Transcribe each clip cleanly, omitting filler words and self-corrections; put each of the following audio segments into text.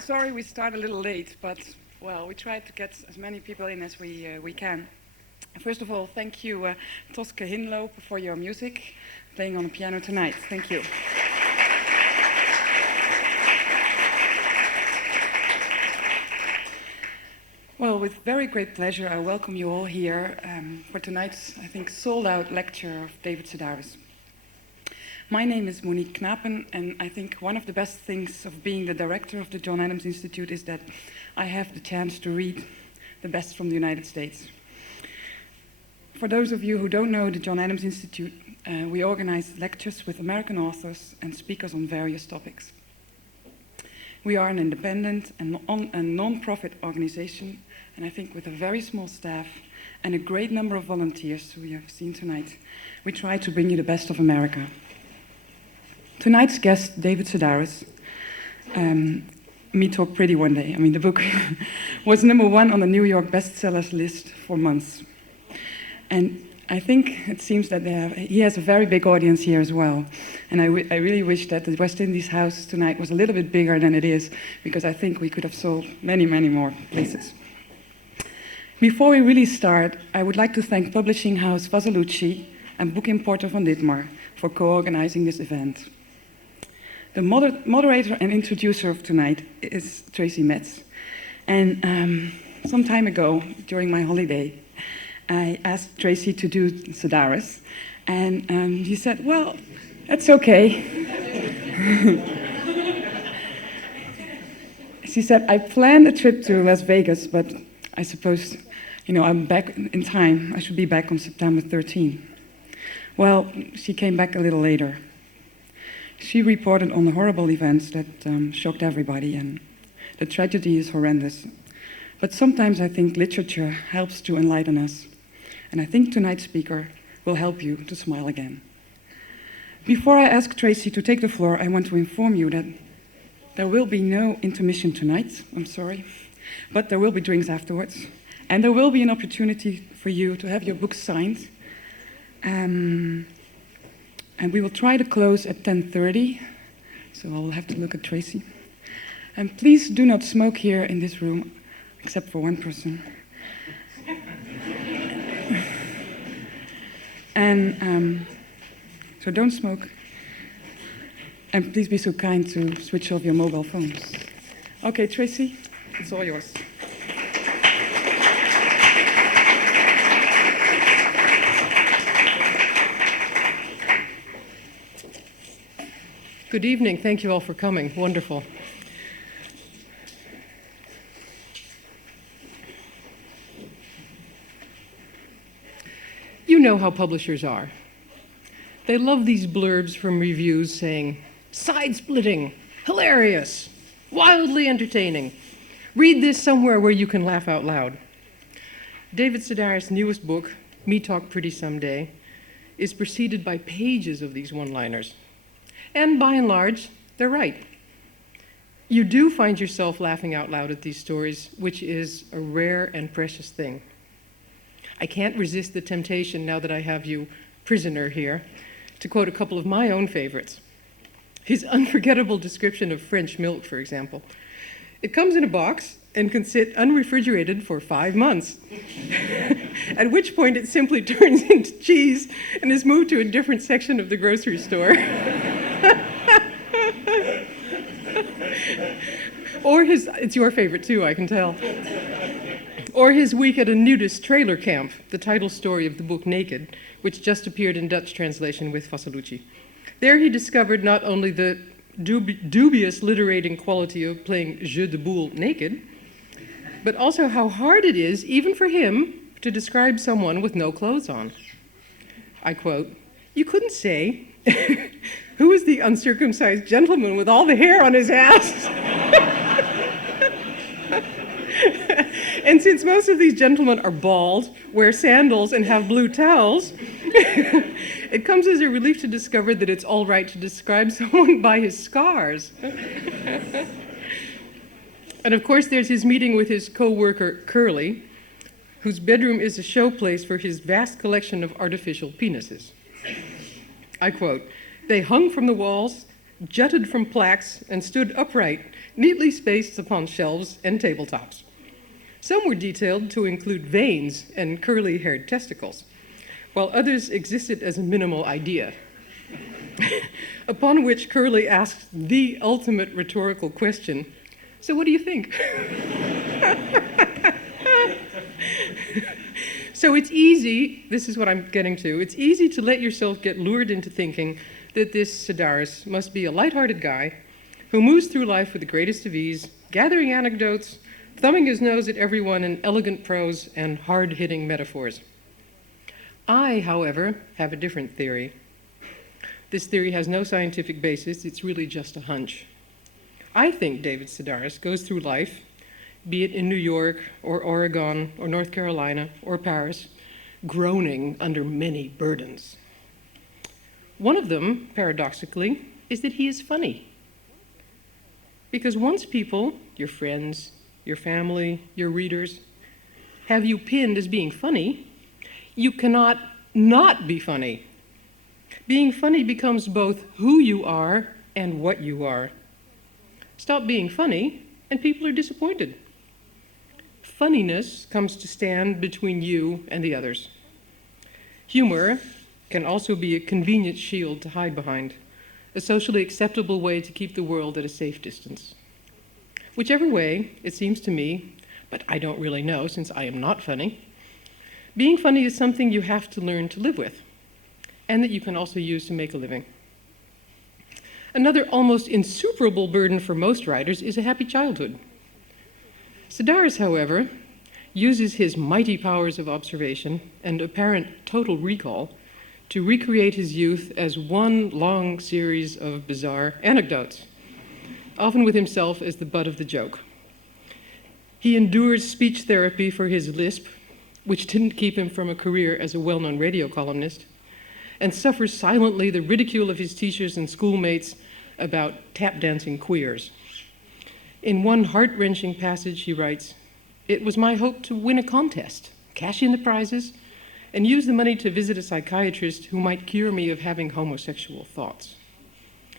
Sorry we start a little late, but, well, we try to get as many people in as we can. First of all, thank you, Tosca Hinloop, for your music, playing on the piano tonight. Thank you. Well, with very great pleasure, I welcome you all here for tonight's, I think, sold-out lecture of David Sedaris. My name is Monique Knapen, and I think one of the best things of being the director of the John Adams Institute is that I have the chance to read the best from the United States. For those of you who don't know the John Adams Institute, we organize lectures with American authors and speakers on various topics. We are an independent and non-profit organization, and I think with a very small staff and a great number of volunteers who we have seen tonight, we try to bring you the best of America. Tonight's guest, David Sedaris, Me Talk Pretty One Day. I mean, the book was #1 on the New York bestsellers list for months. And I think it seems that he has a very big audience here as well. And I really wish that the West Indies house tonight was a little bit bigger than it is, because I think we could have sold many, many more places. Before we really start, I would like to thank publishing house Vasalucci and book importer Van Ditmar for co-organizing this event. The moderator and introducer of tonight is Tracy Metz. And some time ago, during my holiday, I asked Tracy to do Sedaris, and he said, well, that's okay. She said, I planned a trip to Las Vegas, but I suppose, I'm back in time. I should be back on September 13. Well, she came back a little later. She reported on the horrible events that shocked everybody, and the tragedy is horrendous. But sometimes I think literature helps to enlighten us. And I think tonight's speaker will help you to smile again. Before I ask Tracy to take the floor, I want to inform you that there will be no intermission tonight, I'm sorry, but there will be drinks afterwards. And there will be an opportunity for you to have your books signed. And we will try to close at 10:30, so I'll have to look at Tracy. And please do not smoke here in this room, except for one person. And so don't smoke. And please be so kind to switch off your mobile phones. Okay, Tracy, it's all yours. Good evening. Thank you all for coming. Wonderful. You know how publishers are. They love these blurbs from reviews saying, side-splitting, hilarious, wildly entertaining. Read this somewhere where you can laugh out loud. David Sedaris' newest book, Me Talk Pretty Someday, is preceded by pages of these one-liners. And by and large, they're right. You do find yourself laughing out loud at these stories, which is a rare and precious thing. I can't resist the temptation, now that I have you prisoner here, to quote a couple of my own favorites. His unforgettable description of French milk, for example. It comes in a box and can sit unrefrigerated for 5 months, at which point it simply turns into cheese and is moved to a different section of the grocery store. Or it's your favorite too, I can tell. Or his week at a nudist trailer camp, the title story of the book Naked, which just appeared in Dutch translation with Vasalucci. There he discovered not only the dubious literating quality of playing jeu de boule naked, but also how hard it is, even for him, to describe someone with no clothes on. I quote, "You couldn't say, who is the uncircumcised gentleman with all the hair on his ass?" And since most of these gentlemen are bald, wear sandals, and have blue towels, it comes as a relief to discover that it's all right to describe someone by his scars. And of course, there's his meeting with his co-worker, Curly, whose bedroom is a showplace for his vast collection of artificial penises. I quote, "They hung from the walls, jutted from plaques, and stood upright, neatly spaced upon shelves and tabletops. Some were detailed to include veins and curly-haired testicles, while others existed as a minimal idea. Upon which Curly asked the ultimate rhetorical question, "So what do you think?" So it's easy, this is what I'm getting to, it's easy to let yourself get lured into thinking that this Sedaris must be a lighthearted guy who moves through life with the greatest of ease, gathering anecdotes, thumbing his nose at everyone in elegant prose and hard-hitting metaphors. I, however, have a different theory. This theory has no scientific basis, it's really just a hunch. I think David Sedaris goes through life, be it in New York or Oregon or North Carolina or Paris, groaning under many burdens. One of them, paradoxically, is that he is funny. Because once people, your friends, your family, your readers, have you pinned as being funny, you cannot not be funny. Being funny becomes both who you are and what you are. Stop being funny, and people are disappointed. Funniness comes to stand between you and the others. Humor can also be a convenient shield to hide behind, a socially acceptable way to keep the world at a safe distance. Whichever way, it seems to me, but I don't really know since I am not funny, being funny is something you have to learn to live with, and that you can also use to make a living. Another almost insuperable burden for most writers is a happy childhood. Sedaris, however, uses his mighty powers of observation and apparent total recall to recreate his youth as one long series of bizarre anecdotes, often with himself as the butt of the joke. He endures speech therapy for his lisp, which didn't keep him from a career as a well-known radio columnist, and suffers silently the ridicule of his teachers and schoolmates about tap-dancing queers. In one heart-wrenching passage, he writes, "It was my hope to win a contest, cash in the prizes, and use the money to visit a psychiatrist who might cure me of having homosexual thoughts.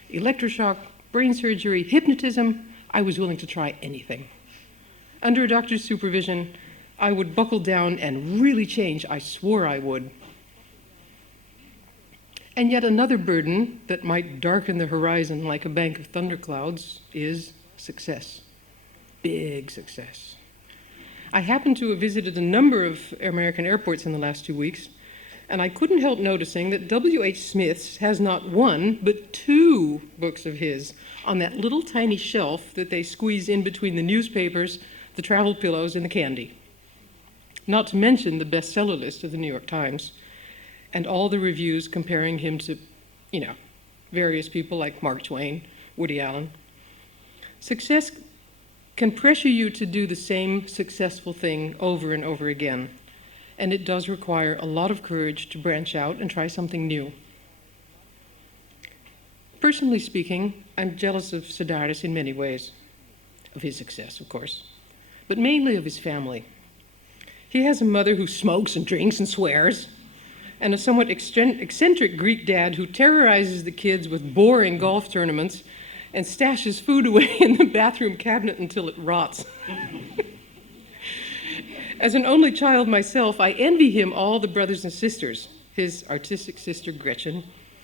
Electroshock, brain surgery, hypnotism, I was willing to try anything. Under a doctor's supervision, I would buckle down and really change, I swore I would." And yet another burden that might darken the horizon like a bank of thunderclouds is success. Big success. I happened to have visited a number of American airports in the last 2 weeks, and I couldn't help noticing that W.H. Smith's has not one, but 2 books of his on that little tiny shelf that they squeeze in between the newspapers, the travel pillows, and the candy. Not to mention the bestseller list of the New York Times, and all the reviews comparing him to, various people like Mark Twain, Woody Allen. Success can pressure you to do the same successful thing over and over again, and it does require a lot of courage to branch out and try something new. Personally speaking, I'm jealous of Sedaris in many ways, of his success, of course, but mainly of his family. He has a mother who smokes and drinks and swears, and a somewhat eccentric Greek dad who terrorizes the kids with boring golf tournaments and stashes food away in the bathroom cabinet until it rots. As an only child myself, I envy him all the brothers and sisters, his artistic sister Gretchen,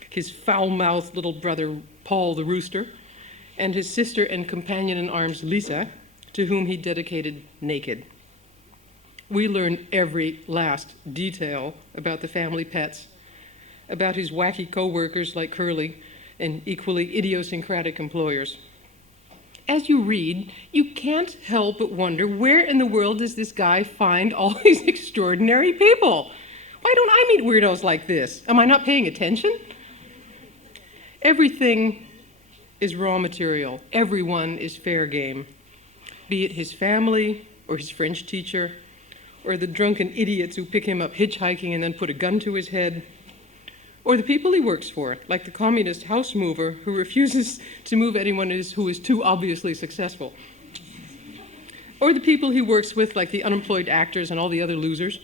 his foul-mouthed little brother Paul the Rooster, and his sister and companion in arms Lisa, to whom he dedicated Naked. We learn every last detail about the family pets, about his wacky co-workers like Curly, and equally idiosyncratic employers. As you read, you can't help but wonder, where in the world does this guy find all these extraordinary people? Why don't I meet weirdos like this? Am I not paying attention? Everything is raw material. Everyone is fair game, be it his family or his French teacher, or the drunken idiots who pick him up hitchhiking and then put a gun to his head, or the people he works for, like the communist house mover who refuses to move anyone who is too obviously successful, or the people he works with, like the unemployed actors and all the other losers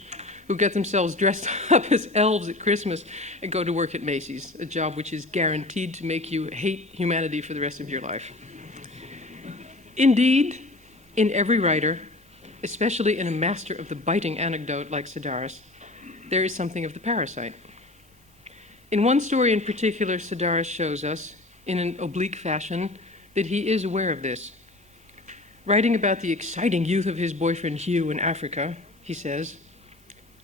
who get themselves dressed up as elves at Christmas and go to work at Macy's, a job which is guaranteed to make you hate humanity for the rest of your life. Indeed, in every writer, especially in a master of the biting anecdote like Sedaris, there is something of the parasite. In one story in particular, Sedaris shows us, in an oblique fashion, that he is aware of this. Writing about the exciting youth of his boyfriend Hugh in Africa, he says,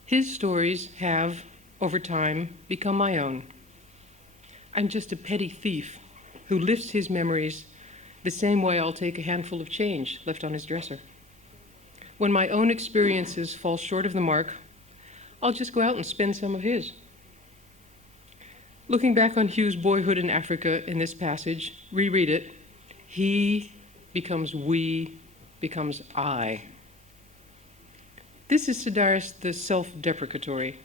"His stories have, over time, become my own. I'm just a petty thief who lifts his memories the same way I'll take a handful of change left on his dresser. When my own experiences fall short of the mark, I'll just go out and spend some of his." Looking back on Hugh's boyhood in Africa in this passage, reread it, he becomes we, becomes I. This is Sedaris the self-deprecatory,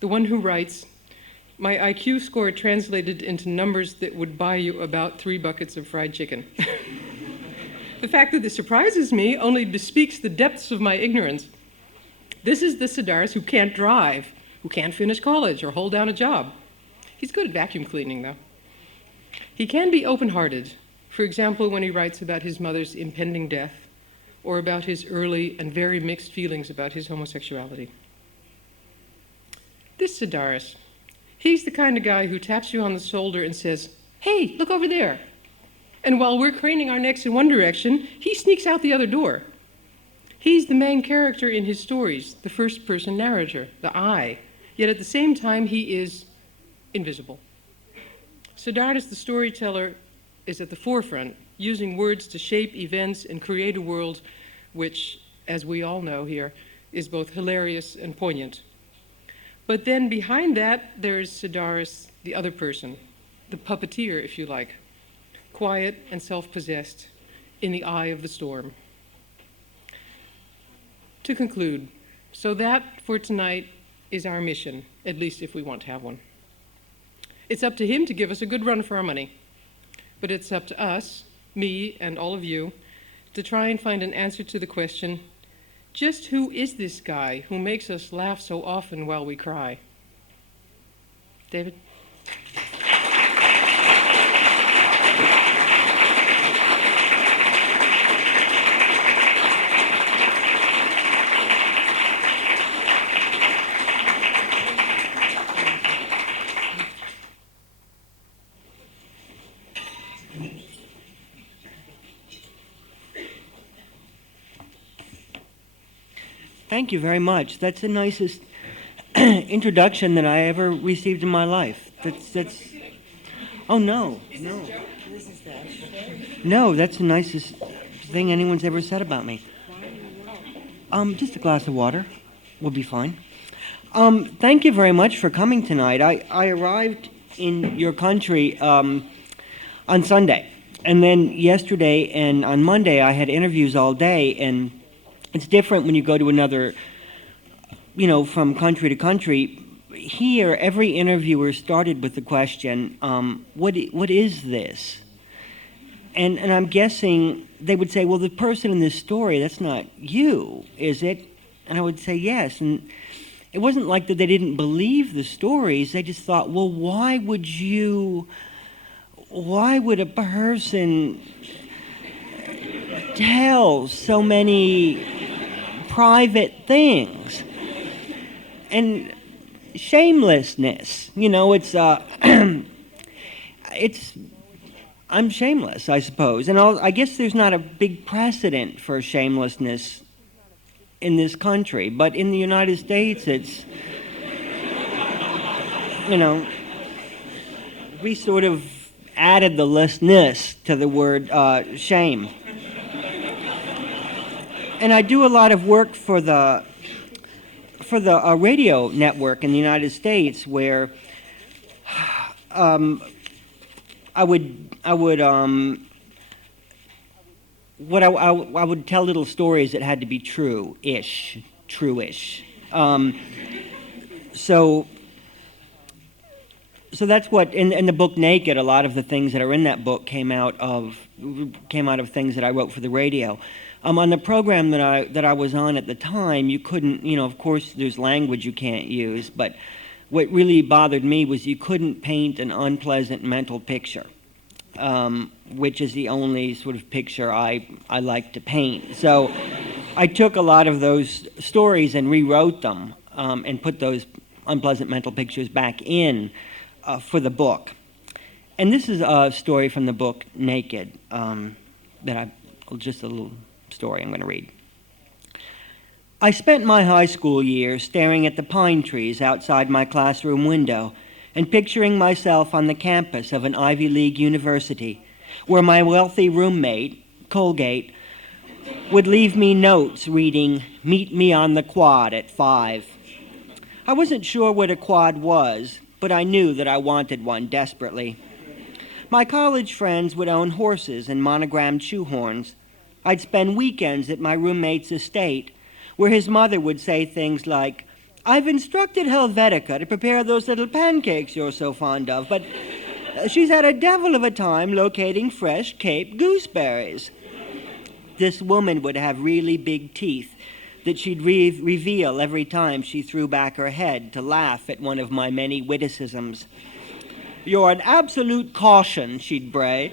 the one who writes, "My IQ score translated into numbers that would buy you about 3 buckets of fried chicken." The fact that this surprises me only bespeaks the depths of my ignorance. This is the Sedaris who can't drive, who can't finish college or hold down a job. He's good at vacuum cleaning, though. He can be open-hearted, for example, when he writes about his mother's impending death or about his early and very mixed feelings about his homosexuality. This Sedaris, he's the kind of guy who taps you on the shoulder and says, "Hey, look over there." And while we're craning our necks in one direction, he sneaks out the other door. He's the main character in his stories, the first-person narrator, the I, yet at the same time he is invisible. Sedaris, the storyteller, is at the forefront, using words to shape events and create a world which, as we all know here, is both hilarious and poignant. But then behind that, there's Sedaris, the other person, the puppeteer, if you like, quiet and self-possessed in the eye of the storm. To conclude, so that for tonight is our mission, at least if we want to have one. It's up to him to give us a good run for our money, but it's up to us, me and all of you, to try and find an answer to the question, just who is this guy who makes us laugh so often while we cry? David? Thank you very much. That's the nicest introduction that I ever received in my life. That's. Oh no, no. No, that's the nicest thing anyone's ever said about me. Just a glass of water will be fine. Thank you very much for coming tonight. I arrived in your country on Sunday, and then yesterday and on Monday I had interviews all day, and it's different when you go to another, from country to country. Here, every interviewer started with the question, what is this? And I'm guessing they would say, well, the person in this story, that's not you, is it? And I would say, yes. And it wasn't like that they didn't believe the stories. They just thought, well, why would a person tell so many private things? And shamelessness, I'm shameless, I suppose. And I guess there's not a big precedent for shamelessness in this country, but in the United States, it's, we sort of added the lessness to the word shame. And I do a lot of work for the radio network in the United States, where I would tell little stories that had to be true-ish. So that's what in the book Naked, a lot of the things that are in that book came out of things that I wrote for the radio. On the program that I was on at the time, you couldn't, of course there's language you can't use, but what really bothered me was you couldn't paint an unpleasant mental picture. which is the only sort of picture I like to paint. So I took a lot of those stories and rewrote them and put those unpleasant mental pictures back in for the book. And this is a story from the book Naked just a little story I'm going to read. I spent my high school years staring at the pine trees outside my classroom window and picturing myself on the campus of an Ivy League university where my wealthy roommate, Colgate, would leave me notes reading, "Meet me on the quad at 5." I wasn't sure what a quad was, but I knew that I wanted one desperately. My college friends would own horses and monogrammed shoehorns. I'd spend weekends at my roommate's estate, where his mother would say things like, "I've instructed Helvetica to prepare those little pancakes you're so fond of, but she's had a devil of a time locating fresh Cape gooseberries." This woman would have really big teeth that she'd reveal every time she threw back her head to laugh at one of my many witticisms. "You're an absolute caution," she'd bray.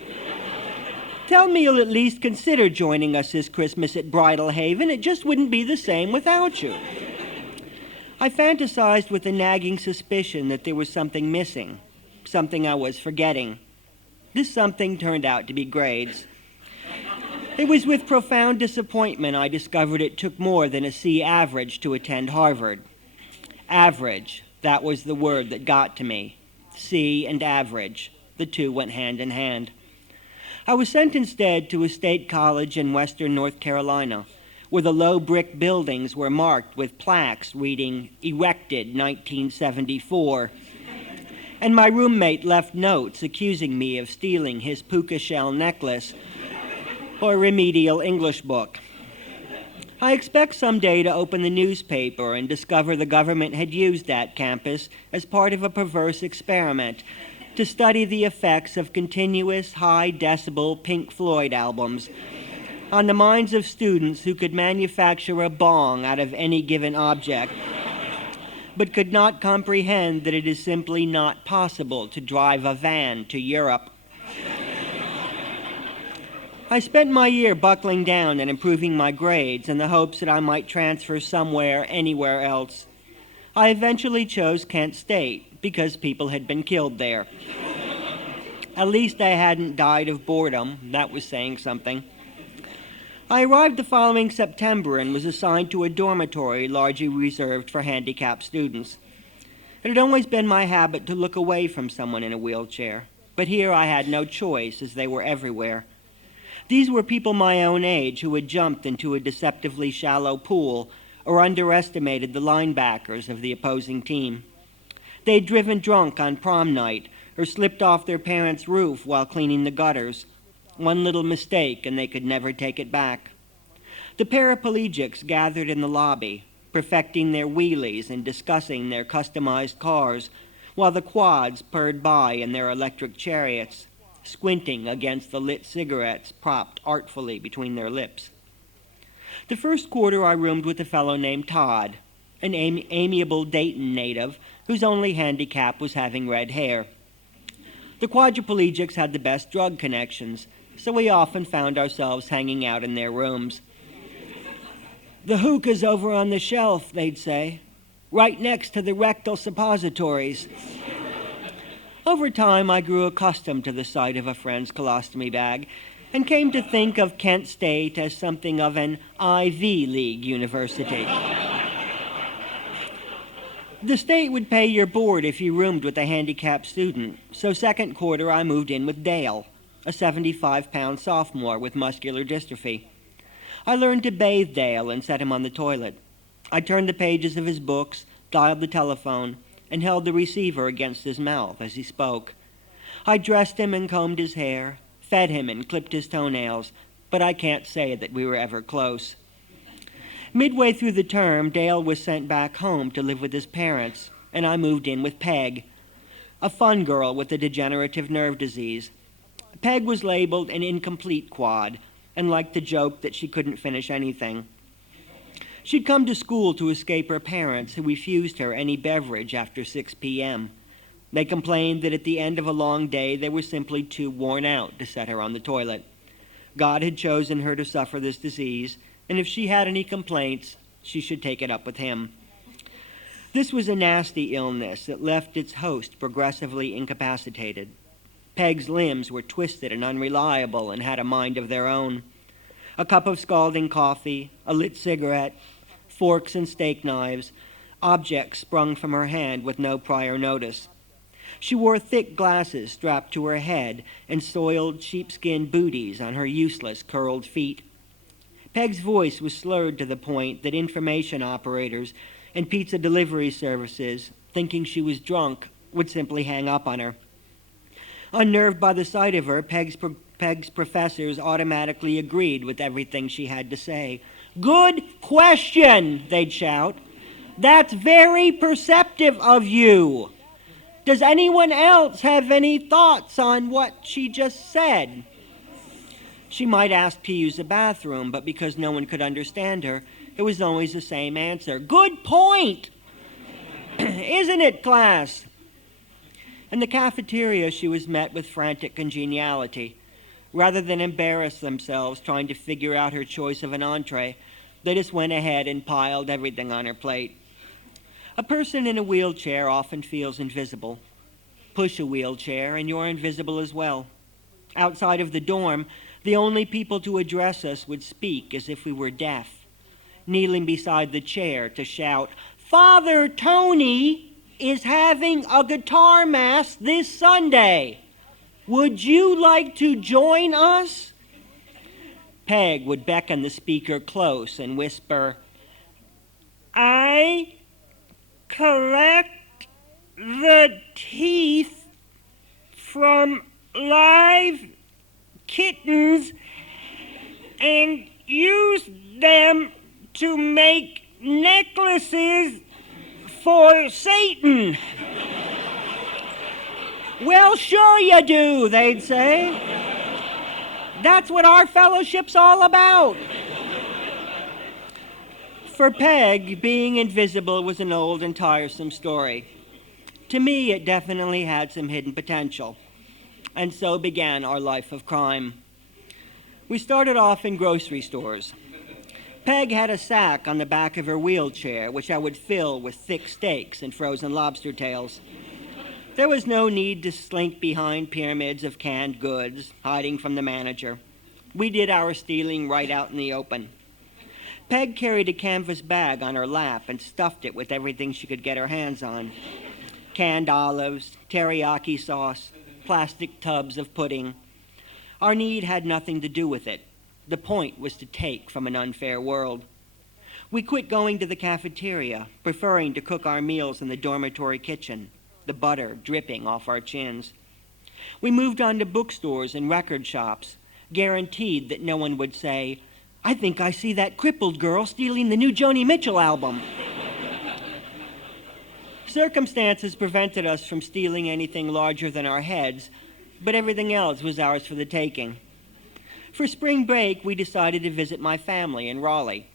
"Tell me you'll at least consider joining us this Christmas at Bridal Haven. It just wouldn't be the same without you." I fantasized with a nagging suspicion that there was something missing, something I was forgetting. This something turned out to be grades. It was with profound disappointment I discovered it took more than a C average to attend Harvard. Average, that was the word that got to me. C and average, the two went hand in hand. I was sent instead to a state college in western North Carolina, where the low brick buildings were marked with plaques reading "Erected 1974." And my roommate left notes accusing me of stealing his puka shell necklace or a remedial English book. I expect someday to open the newspaper and discover the government had used that campus as part of a perverse experiment to study the effects of continuous high-decibel Pink Floyd albums on the minds of students who could manufacture a bong out of any given object, but could not comprehend that it is simply not possible to drive a van to Europe. I spent my year buckling down and improving my grades in the hopes that I might transfer somewhere, anywhere else. I eventually chose Kent State because people had been killed there. At least I hadn't died of boredom. That was saying something. I arrived the following September and was assigned to a dormitory largely reserved for handicapped students. It had always been my habit to look away from someone in a wheelchair, but here I had no choice as they were everywhere. These were people my own age who had jumped into a deceptively shallow pool or underestimated the linebackers of the opposing team. They had driven drunk on prom night or slipped off their parents' roof while cleaning the gutters. One little mistake and they could never take it back. The paraplegics gathered in the lobby, perfecting their wheelies and discussing their customized cars, while the quads purred by in their electric chariots, squinting against the lit cigarettes propped artfully between their lips. The first quarter I roomed with a fellow named Todd, an amiable Dayton native whose only handicap was having red hair. The quadriplegics had the best drug connections, so we often found ourselves hanging out in their rooms. "The hookah's over on the shelf," they'd say, "right next to the rectal suppositories." Over time, I grew accustomed to the sight of a friend's colostomy bag and came to think of Kent State as something of an Ivy League university. The state would pay your board if you roomed with a handicapped student, so second quarter I moved in with Dale, a 75-pound sophomore with muscular dystrophy. I learned to bathe Dale and set him on the toilet. I turned the pages of his books, dialed the telephone, and held the receiver against his mouth as he spoke. I dressed him and combed his hair, fed him and clipped his toenails, but I can't say that we were ever close. Midway through the term, Dale was sent back home to live with his parents, and I moved in with Peg, a fun girl with a degenerative nerve disease. Peg was labeled an incomplete quad and liked to joke that she couldn't finish anything. She'd come to school to escape her parents, who refused her any beverage after 6 p.m. They complained that at the end of a long day, they were simply too worn out to set her on the toilet. God had chosen her to suffer this disease, and if she had any complaints, she should take it up with him. This was a nasty illness that left its host progressively incapacitated. Peg's limbs were twisted and unreliable and had a mind of their own. A cup of scalding coffee, a lit cigarette, forks and steak knives, objects sprung from her hand with no prior notice. She wore thick glasses strapped to her head and soiled sheepskin booties on her useless curled feet. Peg's voice was slurred to the point that information operators and pizza delivery services, thinking she was drunk, would simply hang up on her. Unnerved by the sight of her, Peg's professors automatically agreed with everything she had to say. "Good question," they'd shout. "That's very perceptive of you. Does anyone else have any thoughts on what she just said?" She might ask to use the bathroom, but because no one could understand her, it was always the same answer. "Good point! Isn't it, class?" In the cafeteria, she was met with frantic congeniality. Rather than embarrass themselves trying to figure out her choice of an entree, they just went ahead and piled everything on her plate. A person in a wheelchair often feels invisible. Push a wheelchair and you're invisible as well. Outside of the dorm, the only people to address us would speak as if we were deaf, kneeling beside the chair to shout, "Father Tony is having a guitar mass this Sunday. Would you like to join us?" Peg would beckon the speaker close and whisper, "I collect the teeth from live kittens and use them to make necklaces for Satan." "Well, sure you do," they'd say. "That's what our fellowship's all about." For Peg, being invisible was an old and tiresome story. To me, it definitely had some hidden potential. And so began our life of crime. We started off in grocery stores. Peg had a sack on the back of her wheelchair, which I would fill with thick steaks and frozen lobster tails. There was no need to slink behind pyramids of canned goods, hiding from the manager. We did our stealing right out in the open. Peg carried a canvas bag on her lap and stuffed it with everything she could get her hands on. Canned olives, teriyaki sauce, plastic tubs of pudding. Our need had nothing to do with it. The point was to take from an unfair world. We quit going to the cafeteria, preferring to cook our meals in the dormitory kitchen, the butter dripping off our chins. We moved on to bookstores and record shops, guaranteed that no one would say, "I think I see that crippled girl stealing the new Joni Mitchell album." Circumstances prevented us from stealing anything larger than our heads, but everything else was ours for the taking. For spring break, we decided to visit my family in Raleigh.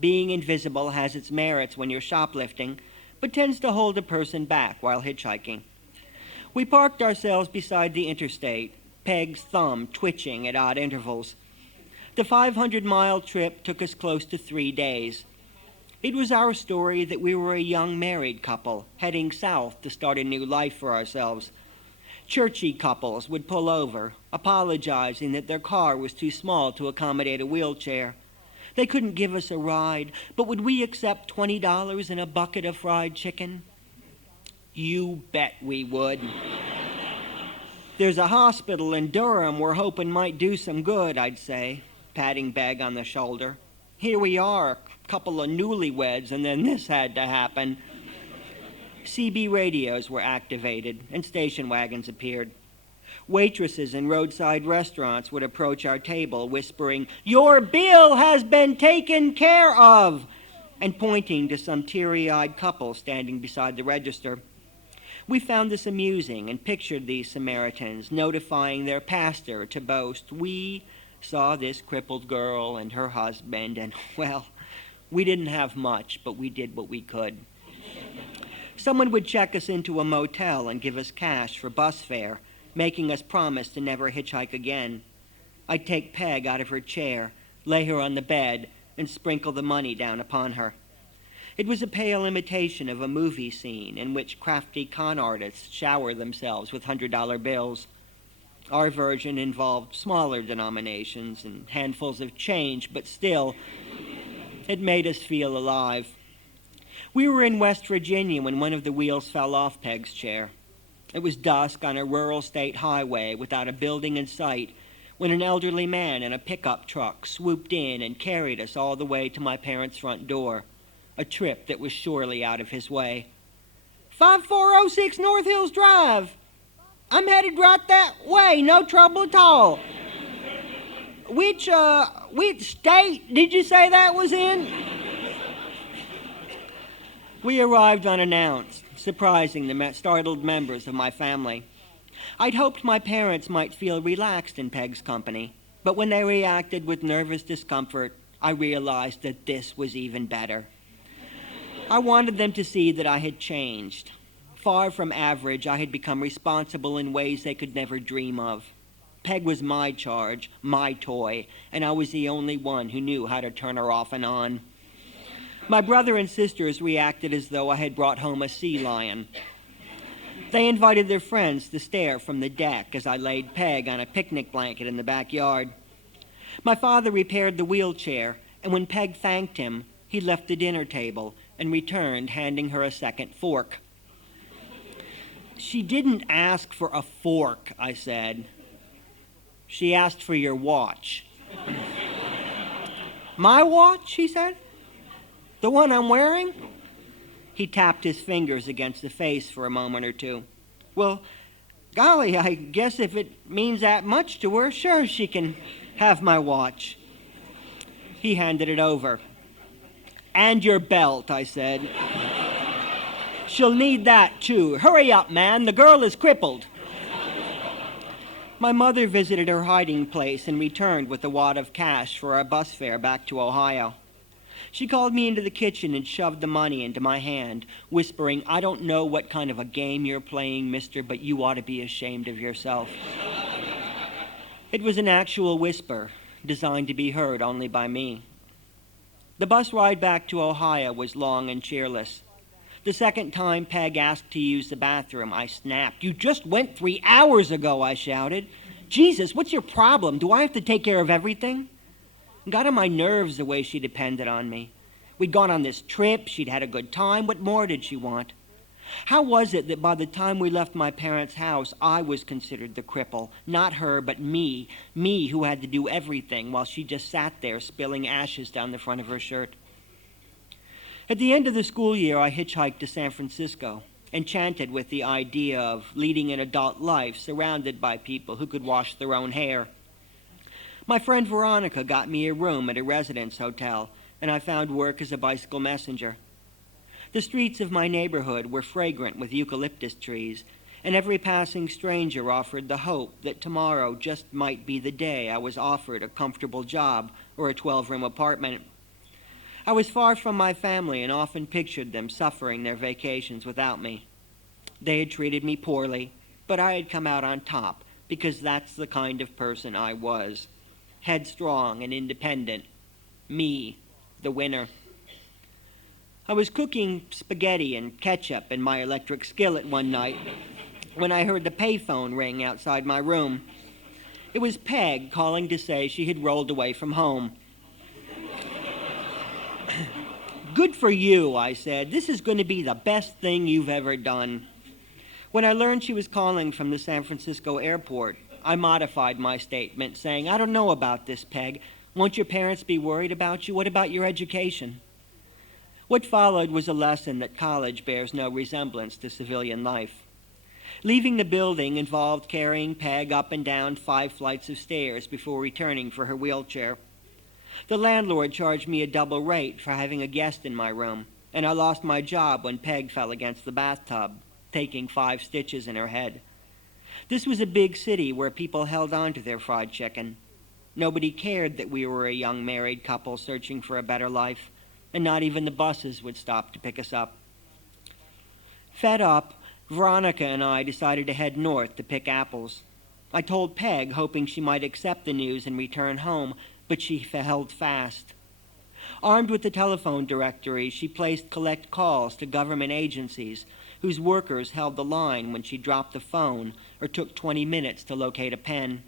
Being invisible has its merits when you're shoplifting, but tends to hold a person back while hitchhiking. We parked ourselves beside the interstate, Peg's thumb twitching at odd intervals. The 500-mile trip took us close to 3 days. It was our story that we were a young married couple heading south to start a new life for ourselves. Churchy couples would pull over, apologizing that their car was too small to accommodate a wheelchair. They couldn't give us a ride, but would we accept $20 and a bucket of fried chicken? You bet we would. "There's a hospital in Durham we're hoping might do some good," I'd say, patting Peg on the shoulder. "Here we are, a couple of newlyweds, and then this had to happen." CB radios were activated, and station wagons appeared. Waitresses in roadside restaurants would approach our table, whispering, "Your bill has been taken care of," and pointing to some teary-eyed couple standing beside the register. We found this amusing and pictured these Samaritans notifying their pastor to boast, "We saw this crippled girl and her husband, and, well, we didn't have much, but we did what we could." Someone would check us into a motel and give us cash for bus fare, making us promise to never hitchhike again. I'd take Peg out of her chair, lay her on the bed, and sprinkle the money down upon her. It was a pale imitation of a movie scene in which crafty con artists shower themselves with $100 bills. Our version involved smaller denominations and handfuls of change, but still, it made us feel alive. We were in West Virginia when one of the wheels fell off Peg's chair. It was dusk on a rural state highway without a building in sight when an elderly man in a pickup truck swooped in and carried us all the way to my parents' front door, a trip that was surely out of his way. 5406 North Hills Drive. I'm headed right that way, no trouble at all. Which state did you say that was in? We arrived unannounced, surprising the startled members of my family. I'd hoped my parents might feel relaxed in Peg's company, but when they reacted with nervous discomfort, I realized that this was even better. I wanted them to see that I had changed. Far from average, I had become responsible in ways they could never dream of. Peg was my charge, my toy, and I was the only one who knew how to turn her off and on. My brother and sisters reacted as though I had brought home a sea lion. They invited their friends to stare from the deck as I laid Peg on a picnic blanket in the backyard. My father repaired the wheelchair, and when Peg thanked him, he left the dinner table and returned, handing her a second fork. She didn't ask for a fork, I said. She asked for your watch. My watch, he said? The one I'm wearing? He tapped his fingers against the face for a moment or two. Well, golly, I guess if it means that much to her, sure, she can have my watch. He handed it over. And your belt, I said. She'll need that, too. Hurry up, man. The girl is crippled. My mother visited her hiding place and returned with a wad of cash for our bus fare back to Ohio. She called me into the kitchen and shoved the money into my hand, whispering, I don't know what kind of a game you're playing, mister, but you ought to be ashamed of yourself. It was an actual whisper, designed to be heard only by me. The bus ride back to Ohio was long and cheerless. The second time Peg asked to use the bathroom, I snapped. You just went 3 hours ago, I shouted. Jesus, what's your problem? Do I have to take care of everything? It got on my nerves the way she depended on me. We'd gone on this trip, she'd had a good time. What more did she want? How was it that by the time we left my parents' house, I was considered the cripple? Not her, but me. Me who had to do everything while she just sat there spilling ashes down the front of her shirt. At the end of the school year, I hitchhiked to San Francisco, enchanted with the idea of leading an adult life surrounded by people who could wash their own hair. My friend Veronica got me a room at a residence hotel, and I found work as a bicycle messenger. The streets of my neighborhood were fragrant with eucalyptus trees, and every passing stranger offered the hope that tomorrow just might be the day I was offered a comfortable job or a 12-room apartment. I was far from my family and often pictured them suffering their vacations without me. They had treated me poorly, but I had come out on top because that's the kind of person I was. Headstrong and independent. Me, the winner. I was cooking spaghetti and ketchup in my electric skillet one night when I heard the payphone ring outside my room. It was Peg calling to say she had rolled away from home. Good for you, I said. This is going to be the best thing you've ever done. When I learned she was calling from the San Francisco airport, I modified my statement, saying, I don't know about this, Peg. Won't your parents be worried about you? What about your education? What followed was a lesson that college bears no resemblance to civilian life. Leaving the building involved carrying Peg up and down 5 flights of stairs before returning for her wheelchair. The landlord charged me a double rate for having a guest in my room, and I lost my job when Peg fell against the bathtub, taking 5 stitches in her head. This was a big city where people held on to their fried chicken. Nobody cared that we were a young married couple searching for a better life, and not even the buses would stop to pick us up. Fed up, Veronica and I decided to head north to pick apples. I told Peg, hoping she might accept the news and return home, but she held fast. Armed with the telephone directory, she placed collect calls to government agencies whose workers held the line when she dropped the phone or took 20 minutes to locate a pen.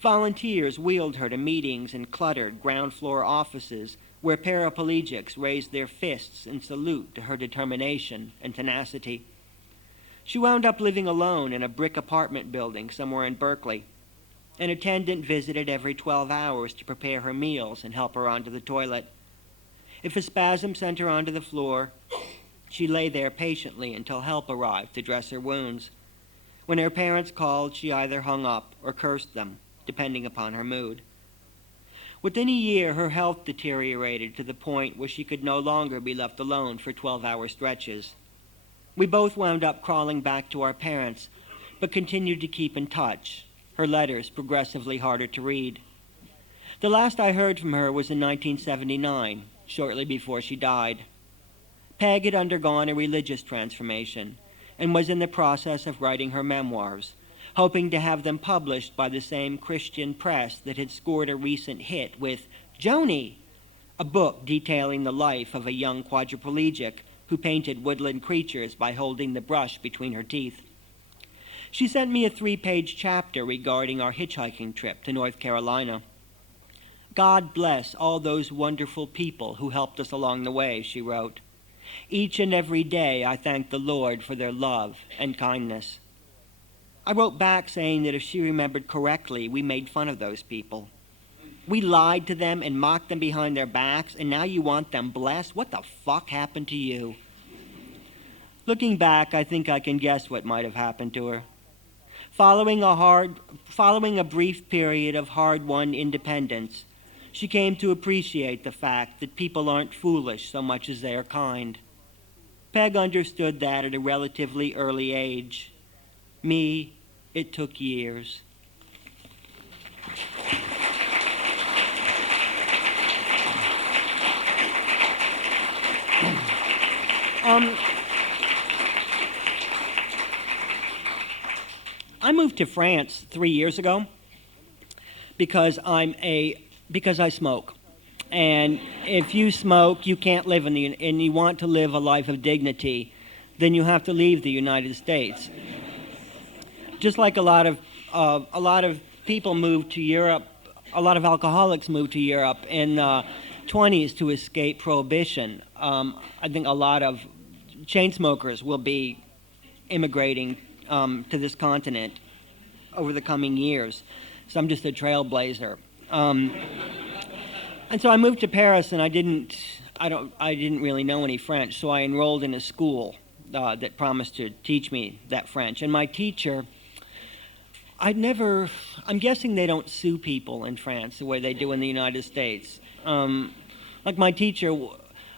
Volunteers wheeled her to meetings in cluttered ground-floor offices where paraplegics raised their fists in salute to her determination and tenacity. She wound up living alone in a brick apartment building somewhere in Berkeley. An attendant visited every 12 hours to prepare her meals and help her onto the toilet. If a spasm sent her onto the floor, she lay there patiently until help arrived to dress her wounds. When her parents called, she either hung up or cursed them, depending upon her mood. Within a year, her health deteriorated to the point where she could no longer be left alone for 12-hour stretches. We both wound up crawling back to our parents, but continued to keep in touch, her letters progressively harder to read. The last I heard from her was in 1979, shortly before she died. Peg had undergone a religious transformation and was in the process of writing her memoirs, hoping to have them published by the same Christian press that had scored a recent hit with Joni, a book detailing the life of a young quadriplegic who painted woodland creatures by holding the brush between her teeth. She sent me a 3-page chapter regarding our hitchhiking trip to North Carolina. God bless all those wonderful people who helped us along the way, she wrote. Each and every day I thank the Lord for their love and kindness. I wrote back saying that if she remembered correctly, we made fun of those people. We lied to them and mocked them behind their backs, and now you want them blessed? What the fuck happened to you? Looking back, I think I can guess what might have happened to her. Following a brief period of hard-won independence, she came to appreciate the fact that people aren't foolish so much as they are kind. Peg understood that at a relatively early age. Me, it took years. I moved to France 3 years ago because I smoke. And if you smoke, you can't live and you want to live a life of dignity, then you have to leave the United States. Just like a lot of people moved to Europe, a lot of alcoholics moved to Europe in the 20s to escape prohibition. I think a lot of chain smokers will be immigrating to this continent over the coming years. So I'm just a trailblazer. And so I moved to Paris, and I didn't really know any French, so I enrolled in a school that promised to teach me that French. And my teacher, I'm guessing they don't sue people in France the way they do in the United States. Like my teacher,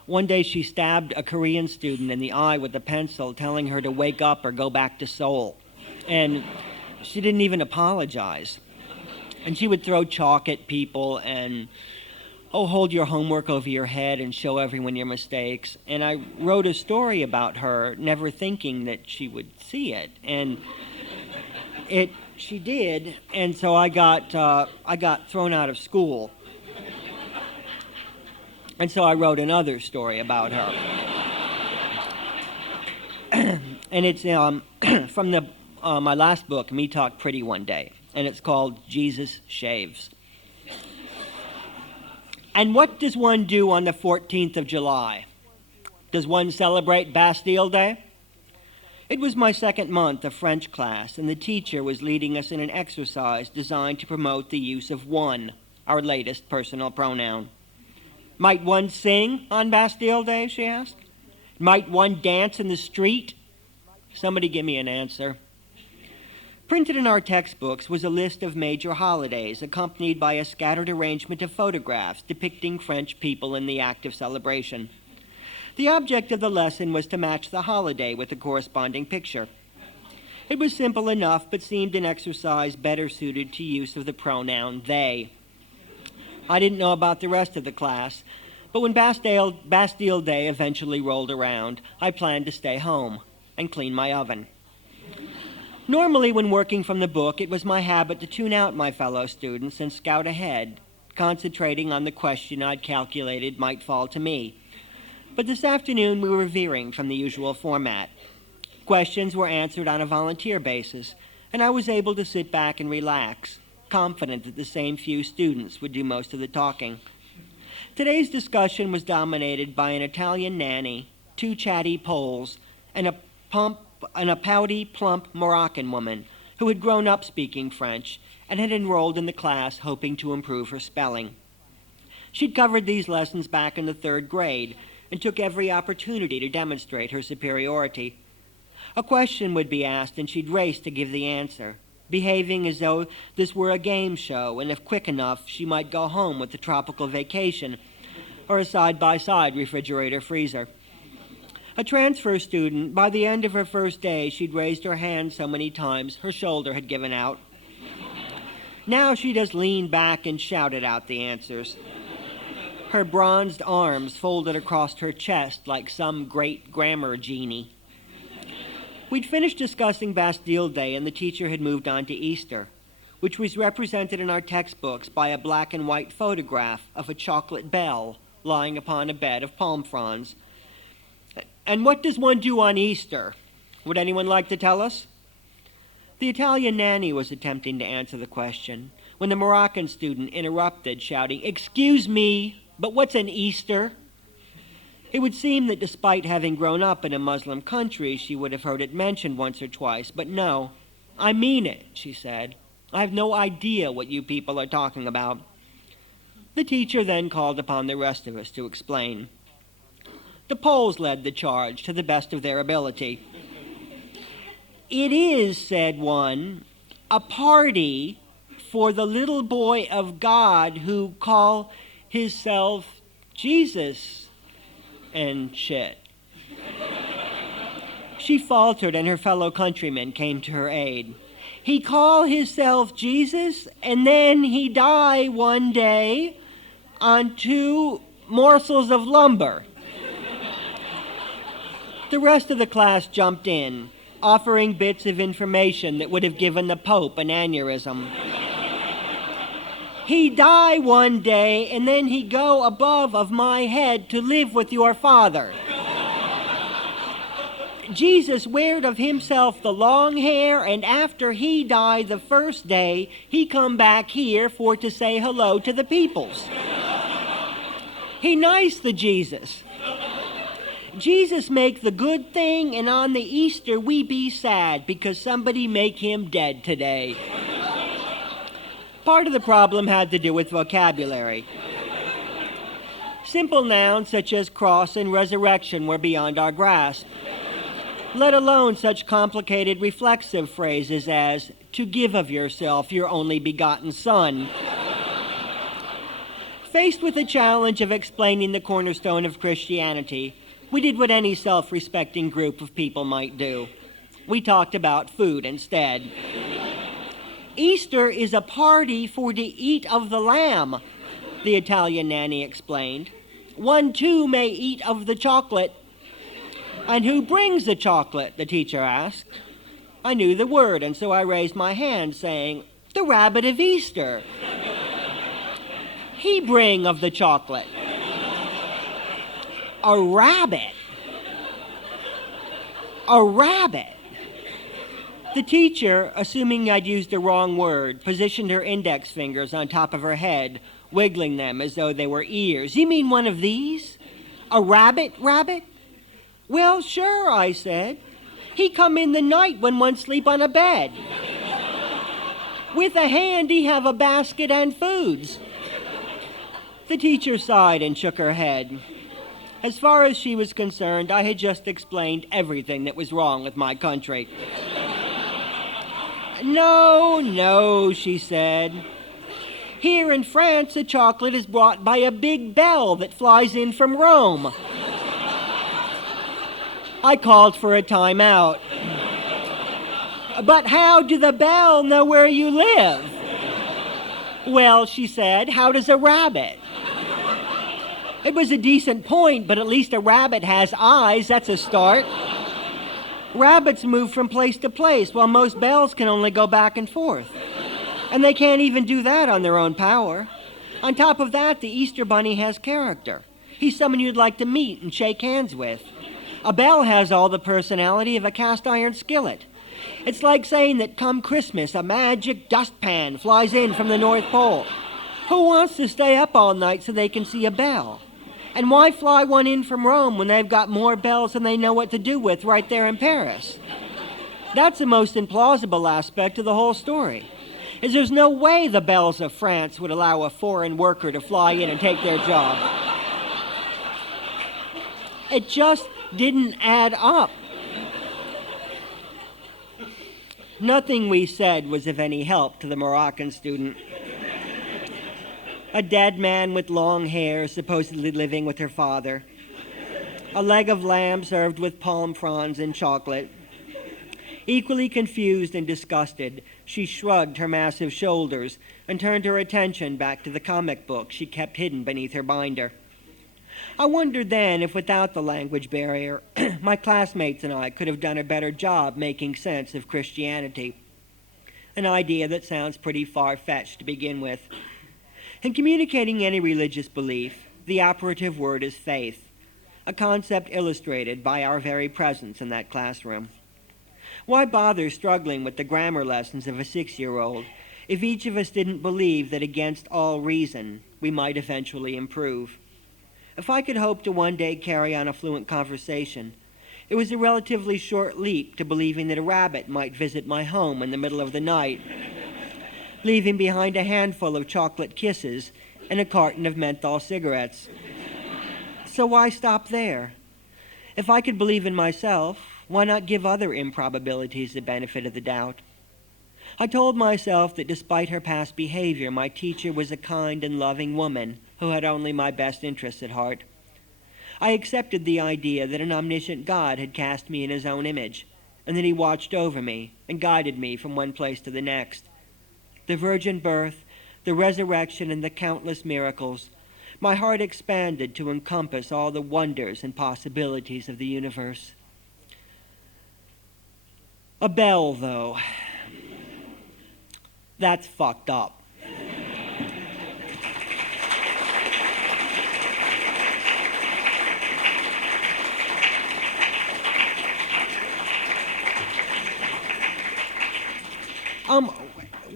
one day she stabbed a Korean student in the eye with a pencil, telling her to wake up or go back to Seoul. And she didn't even apologize. And she would throw chalk at people and, hold your homework over your head and show everyone your mistakes. And I wrote a story about her, never thinking that she would see it. And she did, and so I got thrown out of school. And so I wrote another story about her. And it's from my last book, Me Talk Pretty One Day, and it's called Jesus Shaves. And what does one do on the 14th of July? Does one celebrate Bastille Day? It was my second month of French class, and the teacher was leading us in an exercise designed to promote the use of one, our latest personal pronoun. Might one sing on Bastille Day, she asked? Might one dance in the street? Somebody give me an answer. Printed in our textbooks was a list of major holidays, accompanied by a scattered arrangement of photographs depicting French people in the act of celebration. The object of the lesson was to match the holiday with the corresponding picture. It was simple enough, but seemed an exercise better suited to use of the pronoun they. I didn't know about the rest of the class, but when Bastille Day eventually rolled around, I planned to stay home. and clean my oven. Normally, when working from the book, it was my habit to tune out my fellow students and scout ahead, concentrating on the question I'd calculated might fall to me. But this afternoon, we were veering from the usual format. Questions were answered on a volunteer basis, and I was able to sit back and relax, confident that the same few students would do most of the talking. Today's discussion was dominated by an Italian nanny, 2 chatty Poles, and a pouty, plump Moroccan woman who had grown up speaking French and had enrolled in the class hoping to improve her spelling. She'd covered these lessons back in the 3rd grade and took every opportunity to demonstrate her superiority. A question would be asked and she'd race to give the answer, behaving as though this were a game show, and if quick enough, she might go home with a tropical vacation or a side-by-side refrigerator freezer. A transfer student, by the end of her first day, she'd raised her hand so many times her shoulder had given out. Now she just leaned back and shouted out the answers, her bronzed arms folded across her chest like some great grammar genie. We'd finished discussing Bastille Day, and the teacher had moved on to Easter, which was represented in our textbooks by a black and white photograph of a chocolate bell lying upon a bed of palm fronds. And what does one do on Easter? Would anyone like to tell us? The Italian nanny was attempting to answer the question when the Moroccan student interrupted, shouting, "Excuse me, but what's an Easter?" It would seem that despite having grown up in a Muslim country, she would have heard it mentioned once or twice, but no, I mean it, she said. I have no idea what you people are talking about. The teacher then called upon the rest of us to explain. The Poles led the charge to the best of their ability. "It is," said one, "a party for the little boy of God who call hisself Jesus and shit." She faltered, and her fellow countrymen came to her aid. "He call hisself Jesus, and then he die one day on 2 morsels of lumber." The rest of the class jumped in, offering bits of information that would have given the Pope an aneurysm. "He die one day, and then he go above of my head to live with your father. Jesus weared of himself the long hair, and after he die the first day, he come back here for to say hello to the peoples. He nice, the Jesus. Jesus make the good thing, and on the Easter we be sad because somebody make him dead today." Part of the problem had to do with vocabulary. Simple nouns such as cross and resurrection were beyond our grasp, let alone such complicated reflexive phrases as "to give of yourself your only begotten Son." Faced with the challenge of explaining the cornerstone of Christianity, we did what any self-respecting group of people might do. We talked about food instead. "Easter is a party for the eat of the lamb," the Italian nanny explained. "One too may eat of the chocolate." "And who brings the chocolate?" the teacher asked. I knew the word, and so I raised my hand, saying, "The rabbit of Easter. He bring of the chocolate." A rabbit. A rabbit. The teacher, assuming I'd used the wrong word, positioned her index fingers on top of her head, wiggling them as though they were ears. "You mean one of these? A rabbit? "Well, sure," I said. "He come in the night when one sleep on a bed. With a hand he have a basket and foods." The teacher sighed and shook her head. As far as she was concerned, I had just explained everything that was wrong with my country. No, she said. "Here in France, the chocolate is brought by a big bell that flies in from Rome." I called for a timeout. "But how do the bell know where you live?" "Well," she said, "how does a rabbit?" It was a decent point, but at least a rabbit has eyes. That's a start. Rabbits move from place to place, while most bells can only go back and forth. And they can't even do that on their own power. On top of that, the Easter Bunny has character. He's someone you'd like to meet and shake hands with. A bell has all the personality of a cast iron skillet. It's like saying that come Christmas, a magic dustpan flies in from the North Pole. Who wants to stay up all night so they can see a bell? And why fly one in from Rome when they've got more bells than they know what to do with right there in Paris? That's the most implausible aspect of the whole story, is there's no way the bells of France would allow a foreign worker to fly in and take their job. It just didn't add up. Nothing we said was of any help to the Moroccan student. A dead man with long hair, supposedly living with her father. A leg of lamb served with palm fronds and chocolate. Equally confused and disgusted, she shrugged her massive shoulders and turned her attention back to the comic book she kept hidden beneath her binder. I wondered then if without the language barrier, my classmates and I could have done a better job making sense of Christianity, an idea that sounds pretty far-fetched to begin with. In communicating any religious belief, the operative word is faith, a concept illustrated by our very presence in that classroom. Why bother struggling with the grammar lessons of a 6-year-old if each of us didn't believe that against all reason we might eventually improve? If I could hope to one day carry on a fluent conversation, it was a relatively short leap to believing that a rabbit might visit my home in the middle of the night, leaving behind a handful of chocolate kisses and a carton of menthol cigarettes. So why stop there? If I could believe in myself, why not give other improbabilities the benefit of the doubt? I told myself that despite her past behavior, my teacher was a kind and loving woman who had only my best interests at heart. I accepted the idea that an omniscient God had cast me in his own image, and that he watched over me and guided me from one place to the next. The virgin birth, the resurrection, and the countless miracles, my heart expanded to encompass all the wonders and possibilities of the universe. A bell, though, that's fucked up.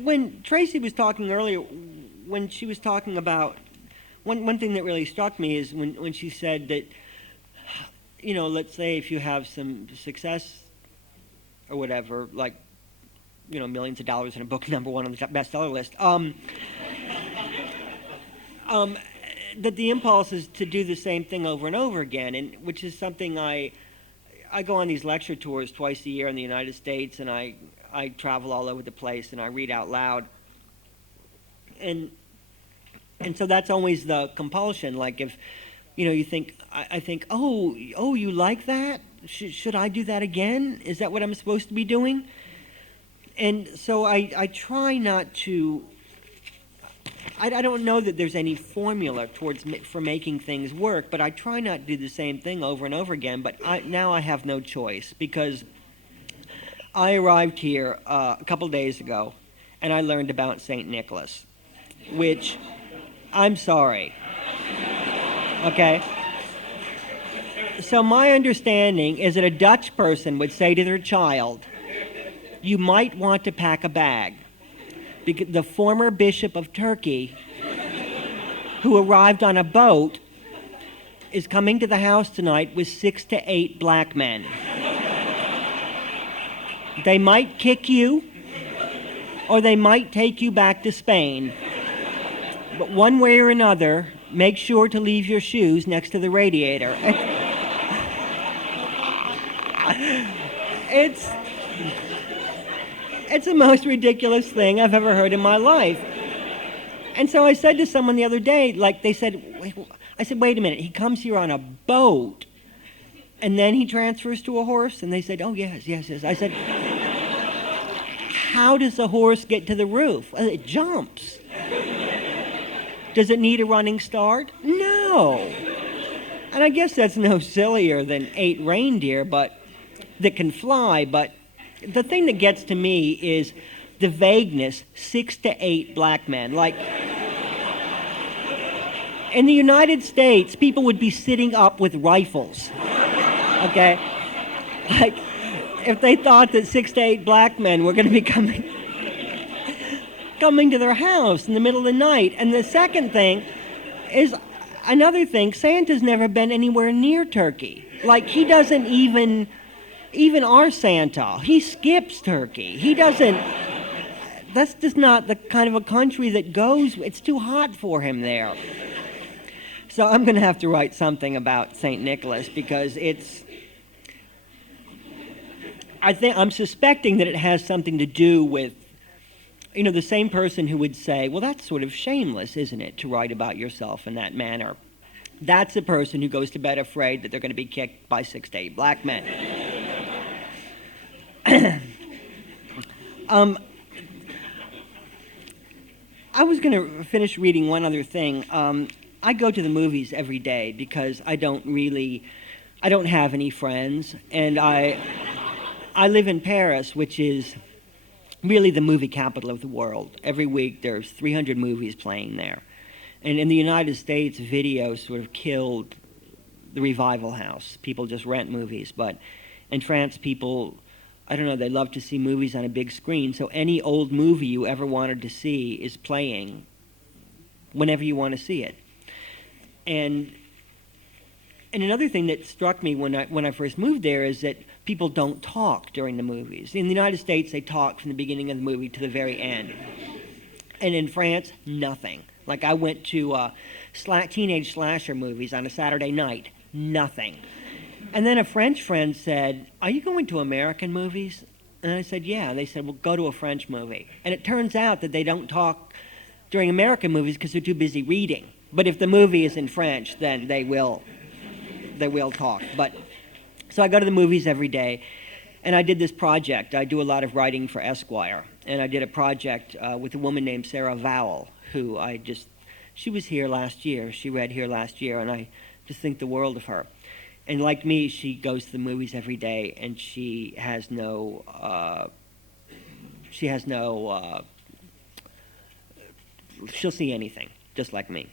When Tracy was talking earlier, when she was talking about, one thing that really struck me is when she said that, you know, let's say if you have some success or whatever, like, you know, millions of dollars in a book, number one on the bestseller list, that the impulse is to do the same thing over and over again, and which is something I go on these lecture tours twice a year in the United States, and I travel all over the place, and I read out loud. And so that's always the compulsion. Like if, you know, you think, I think, oh, you like that? Should I do that again? Is that what I'm supposed to be doing? And so I try not to, I don't know that there's any formula for making things work, but I try not to do the same thing over and over again. But now I have no choice, because I arrived here a couple days ago, and I learned about St. Nicholas, which, I'm sorry, okay? So my understanding is that a Dutch person would say to their child, you might want to pack a bag, because the former Bishop of Turkey, who arrived on a boat, is coming to the house tonight with 6 to 8 black men. They might kick you, or they might take you back to Spain. But one way or another, make sure to leave your shoes next to the radiator. It's the most ridiculous thing I've ever heard in my life. And so I said to someone the other day, like they said, wait a minute, he comes here on a boat, and then he transfers to a horse? And they said, oh, yes. I said, how does a horse get to the roof? Well, it jumps. Does it need a running start? No. And I guess that's no sillier than 8 reindeer, but that can fly, but the thing that gets to me is the vagueness, 6 to 8 black men. Like, in the United States, people would be sitting up with rifles, okay? Like, if they thought that 6 to 8 black men were going to be coming to their house in the middle of the night. And the second thing is, another thing, Santa's never been anywhere near Turkey. Like, he doesn't even our Santa, he skips Turkey. He doesn't, that's just not the kind of a country that goes, it's too hot for him there. So I'm going to have to write something about St. Nicholas, because I'm suspecting that it has something to do with, the same person who would say, well, that's sort of shameless, isn't it, to write about yourself in that manner. That's the person who goes to bed afraid that they're going to be kicked by 6 to 8 black men. I was going to finish reading one other thing. I go to the movies every day because I don't have any friends, and I live in Paris, which is really the movie capital of the world. Every week there's 300 movies playing there. And in the United States, video sort of killed the revival house. People just rent movies. But in France, people, I don't know, they love to see movies on a big screen. So any old movie you ever wanted to see is playing whenever you want to see it. And another thing that struck me when I first moved there is that people don't talk during the movies. In the United States, they talk from the beginning of the movie to the very end. And in France, nothing. Like, I went to teenage slasher movies on a Saturday night. Nothing. And then a French friend said, are you going to American movies? And I said, yeah. And they said, well, go to a French movie. And it turns out that they don't talk during American movies because they're too busy reading. But if the movie is in French, then they will talk. But so I go to the movies every day, and I did this project. I do a lot of writing for Esquire, and I did a project with a woman named Sarah Vowell, who she was here last year. She read here last year, and I just think the world of her. And like me, she goes to the movies every day, and she'll see anything, just like me.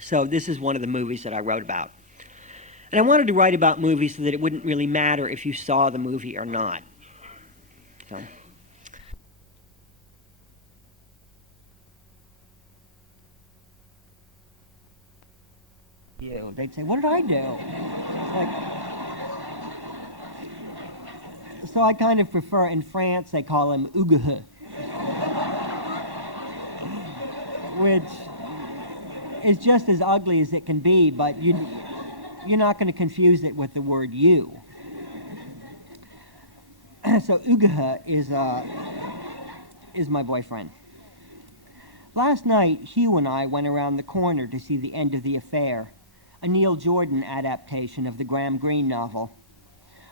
So this is one of the movies that I wrote about. And I wanted to write about movies so that it wouldn't really matter if you saw the movie or not. So. They'd say, what did I do? So I kind of prefer, in France, they call him Ugehe, which is just as ugly as it can be, but you're not going to confuse it with the word you. So Ugehe is my boyfriend. Last night, Hugh and I went around the corner to see The End of the Affair, a Neil Jordan adaptation of the Graham Greene novel.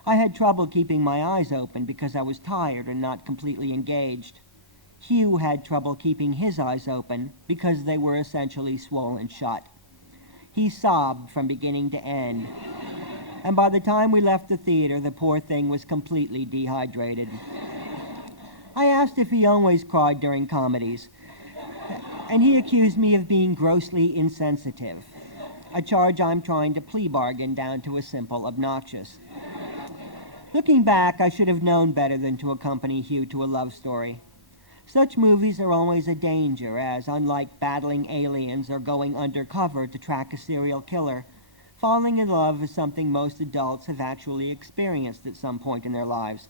I had trouble keeping my eyes open because I was tired and not completely engaged. Hugh had trouble keeping his eyes open because they were essentially swollen shut. He sobbed from beginning to end, and by the time we left the theater, the poor thing was completely dehydrated. I asked if he always cried during comedies, and he accused me of being grossly insensitive, a charge I'm trying to plea bargain down to a simple obnoxious. Looking back, I should have known better than to accompany Hugh to a love story. Such movies are always a danger, as, unlike battling aliens or going undercover to track a serial killer, falling in love is something most adults have actually experienced at some point in their lives.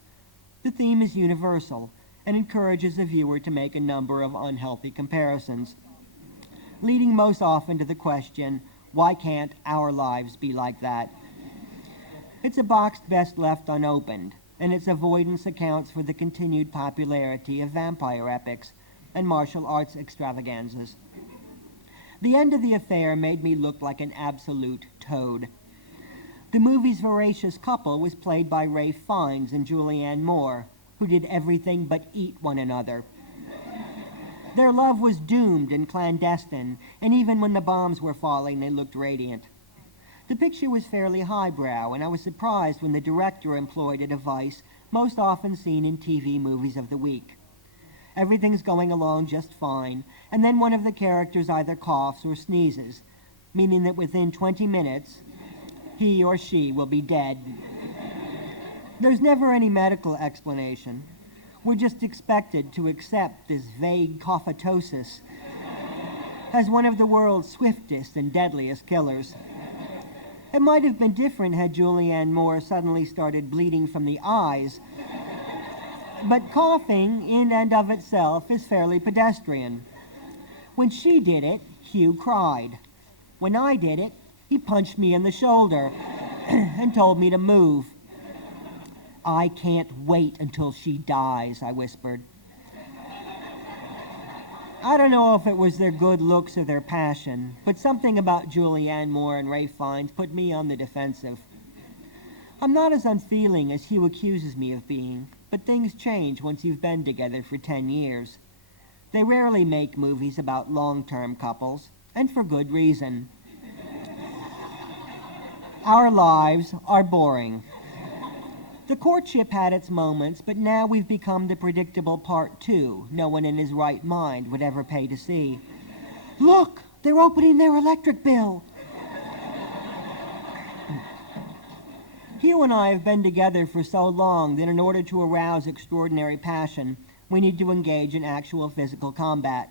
The theme is universal and encourages the viewer to make a number of unhealthy comparisons, leading most often to the question, why can't our lives be like that? It's a box best left unopened, and its avoidance accounts for the continued popularity of vampire epics and martial arts extravaganzas. The End of the Affair made me look like an absolute toad. The movie's voracious couple was played by Ralph Fiennes and Julianne Moore, who did everything but eat one another. Their love was doomed and clandestine, and even when the bombs were falling, they looked radiant. The picture was fairly highbrow, and I was surprised when the director employed a device most often seen in TV movies of the week. Everything's going along just fine, and then one of the characters either coughs or sneezes, meaning that within 20 minutes, he or she will be dead. There's never any medical explanation. We're just expected to accept this vague cough-atosis as one of the world's swiftest and deadliest killers. It might have been different had Julianne Moore suddenly started bleeding from the eyes, but coughing in and of itself is fairly pedestrian. When she did it, Hugh cried. When I did it, he punched me in the shoulder and told me to move. I can't wait until she dies, I whispered. I don't know if it was their good looks or their passion, but something about Julianne Moore and Ralph Fiennes put me on the defensive. I'm not as unfeeling as Hugh accuses me of being, but things change once you've been together for 10 years. They rarely make movies about long-term couples, and for good reason. Our lives are boring. The courtship had its moments, but now we've become the predictable part too. No one in his right mind would ever pay to see. Look, they're opening their electric bill. Hugh and I have been together for so long that in order to arouse extraordinary passion, we need to engage in actual physical combat.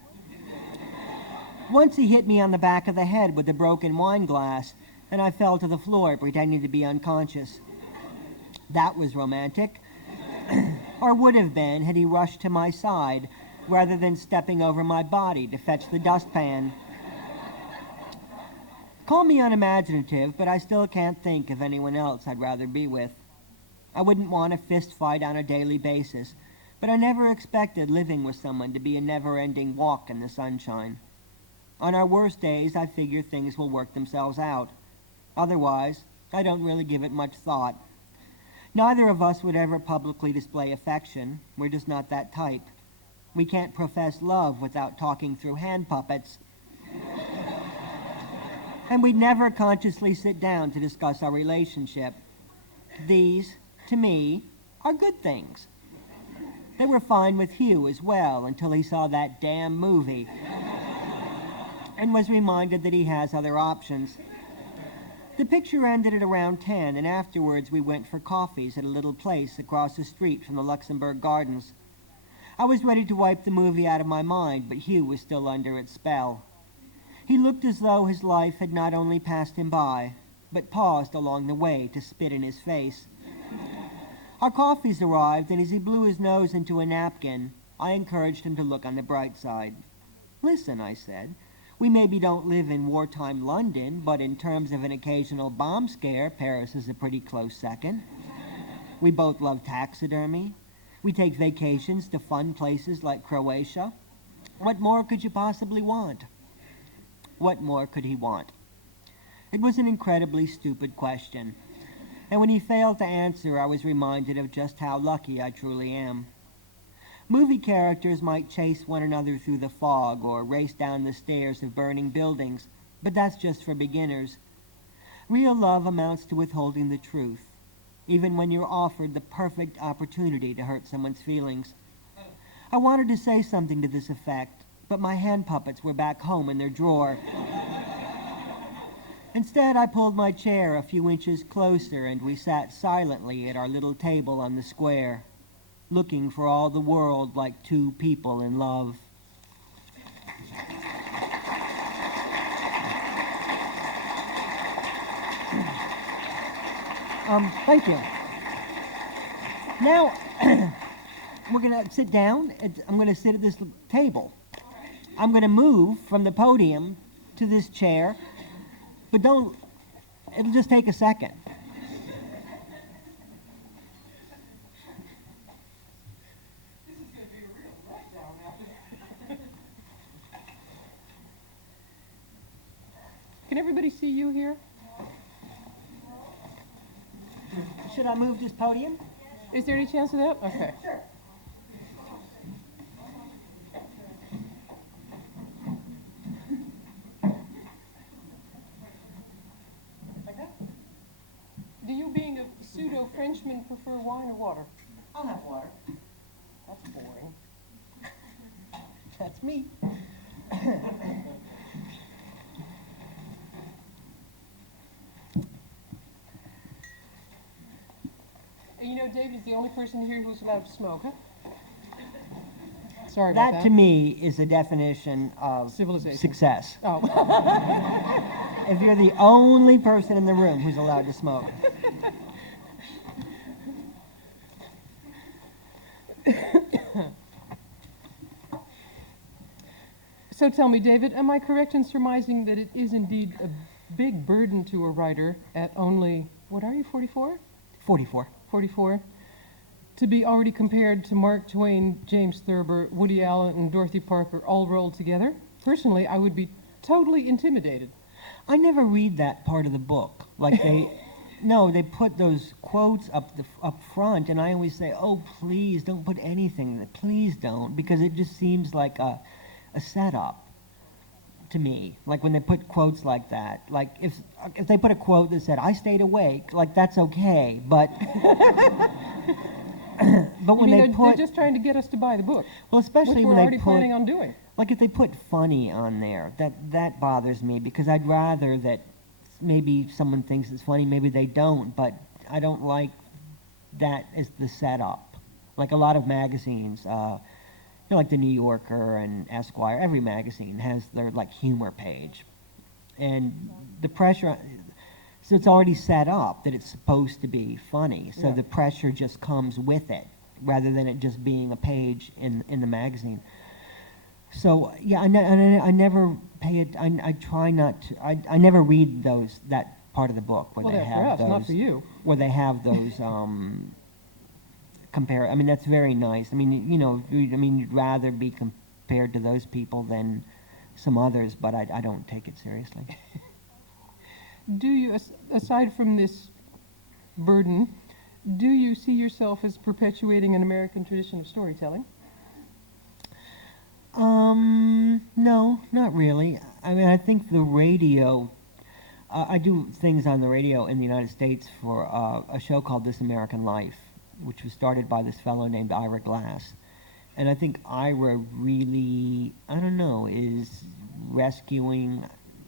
Once he hit me on the back of the head with a broken wine glass, and I fell to the floor pretending to be unconscious. That was romantic, or would have been had he rushed to my side rather than stepping over my body to fetch the dustpan. Call me unimaginative, but I still can't think of anyone else I'd rather be with. I wouldn't want a fist fight on a daily basis, but I never expected living with someone to be a never-ending walk in the sunshine. On our worst days, I figure things will work themselves out. Otherwise, I don't really give it much thought. Neither of us would ever publicly display affection. We're just not that type. We can't profess love without talking through hand puppets. And we'd never consciously sit down to discuss our relationship. These, to me, are good things. They were fine with Hugh as well until he saw that damn movie and was reminded that he has other options. The picture ended at around 10, and afterwards we went for coffees at a little place across the street from the Luxembourg Gardens. I was ready to wipe the movie out of my mind, but Hugh was still under its spell. He looked as though his life had not only passed him by, but paused along the way to spit in his face. Our coffees arrived, and as he blew his nose into a napkin, I encouraged him to look on the bright side. Listen, I said. We maybe don't live in wartime London, but in terms of an occasional bomb scare, Paris is a pretty close second. We both love taxidermy. We take vacations to fun places like Croatia. What more could you possibly want? What more could he want? It was an incredibly stupid question, and when he failed to answer, I was reminded of just how lucky I truly am. Movie characters might chase one another through the fog or race down the stairs of burning buildings, but that's just for beginners. Real love amounts to withholding the truth, even when you're offered the perfect opportunity to hurt someone's feelings. I wanted to say something to this effect, but my hand puppets were back home in their drawer. Instead, I pulled my chair a few inches closer, and we sat silently at our little table on the square, looking for all the world like two people in love. Thank you. Now, we're going to sit down. I'm going to sit at this table. I'm going to move from the podium to this chair, but it'll just take a second. Can everybody see you here? Should I move this podium? Is there any chance of that? Okay. Sure. Like that? being a pseudo-Frenchman, prefer wine or water? I'll have water. That's boring. That's me. And you know, David's the only person here who's allowed to smoke, huh? Sorry about That to me is the definition of Civilization. success. Oh. If you're the only person in the room who's allowed to smoke. So tell me, David, am I correct in surmising that it is indeed a big burden to a writer at only, what are you, 44? 44. 44? To be already compared to Mark Twain, James Thurber, Woody Allen, and Dorothy Parker all rolled together? Personally, I would be totally intimidated. I never read that part of the book. Like they put those quotes up front, and I always say, oh, please don't put anything, please don't, because it just seems like a setup to me. Like when they put quotes like that, like if they put a quote that said, I stayed awake, like that's okay, but but when they're just trying to get us to buy the book, well, especially which when we're they already put, planning on doing. like if they put funny on there, that bothers me, because I'd rather that maybe someone thinks it's funny, maybe they don't, but I don't like that as the setup. Like a lot of magazines, like the New Yorker and Esquire, every magazine has their like humor page. And the pressure, so it's already set up that it's supposed to be funny, so Yeah. the pressure just comes with it, rather than it just being a page in the magazine. So yeah, I never pay it. I try not to. I never read that part of the book where Well, they that's have for us, those. not for you. Where they have those compare. I mean, that's very nice. I mean, you'd rather be compared to those people than some others, but I don't take it seriously. Do you, aside from this burden, do you see yourself as perpetuating an American tradition of storytelling? No, not really. I mean, I think the radio, I do things on the radio in the United States for a show called This American Life, which was started by this fellow named Ira Glass. And I think Ira really, I don't know, is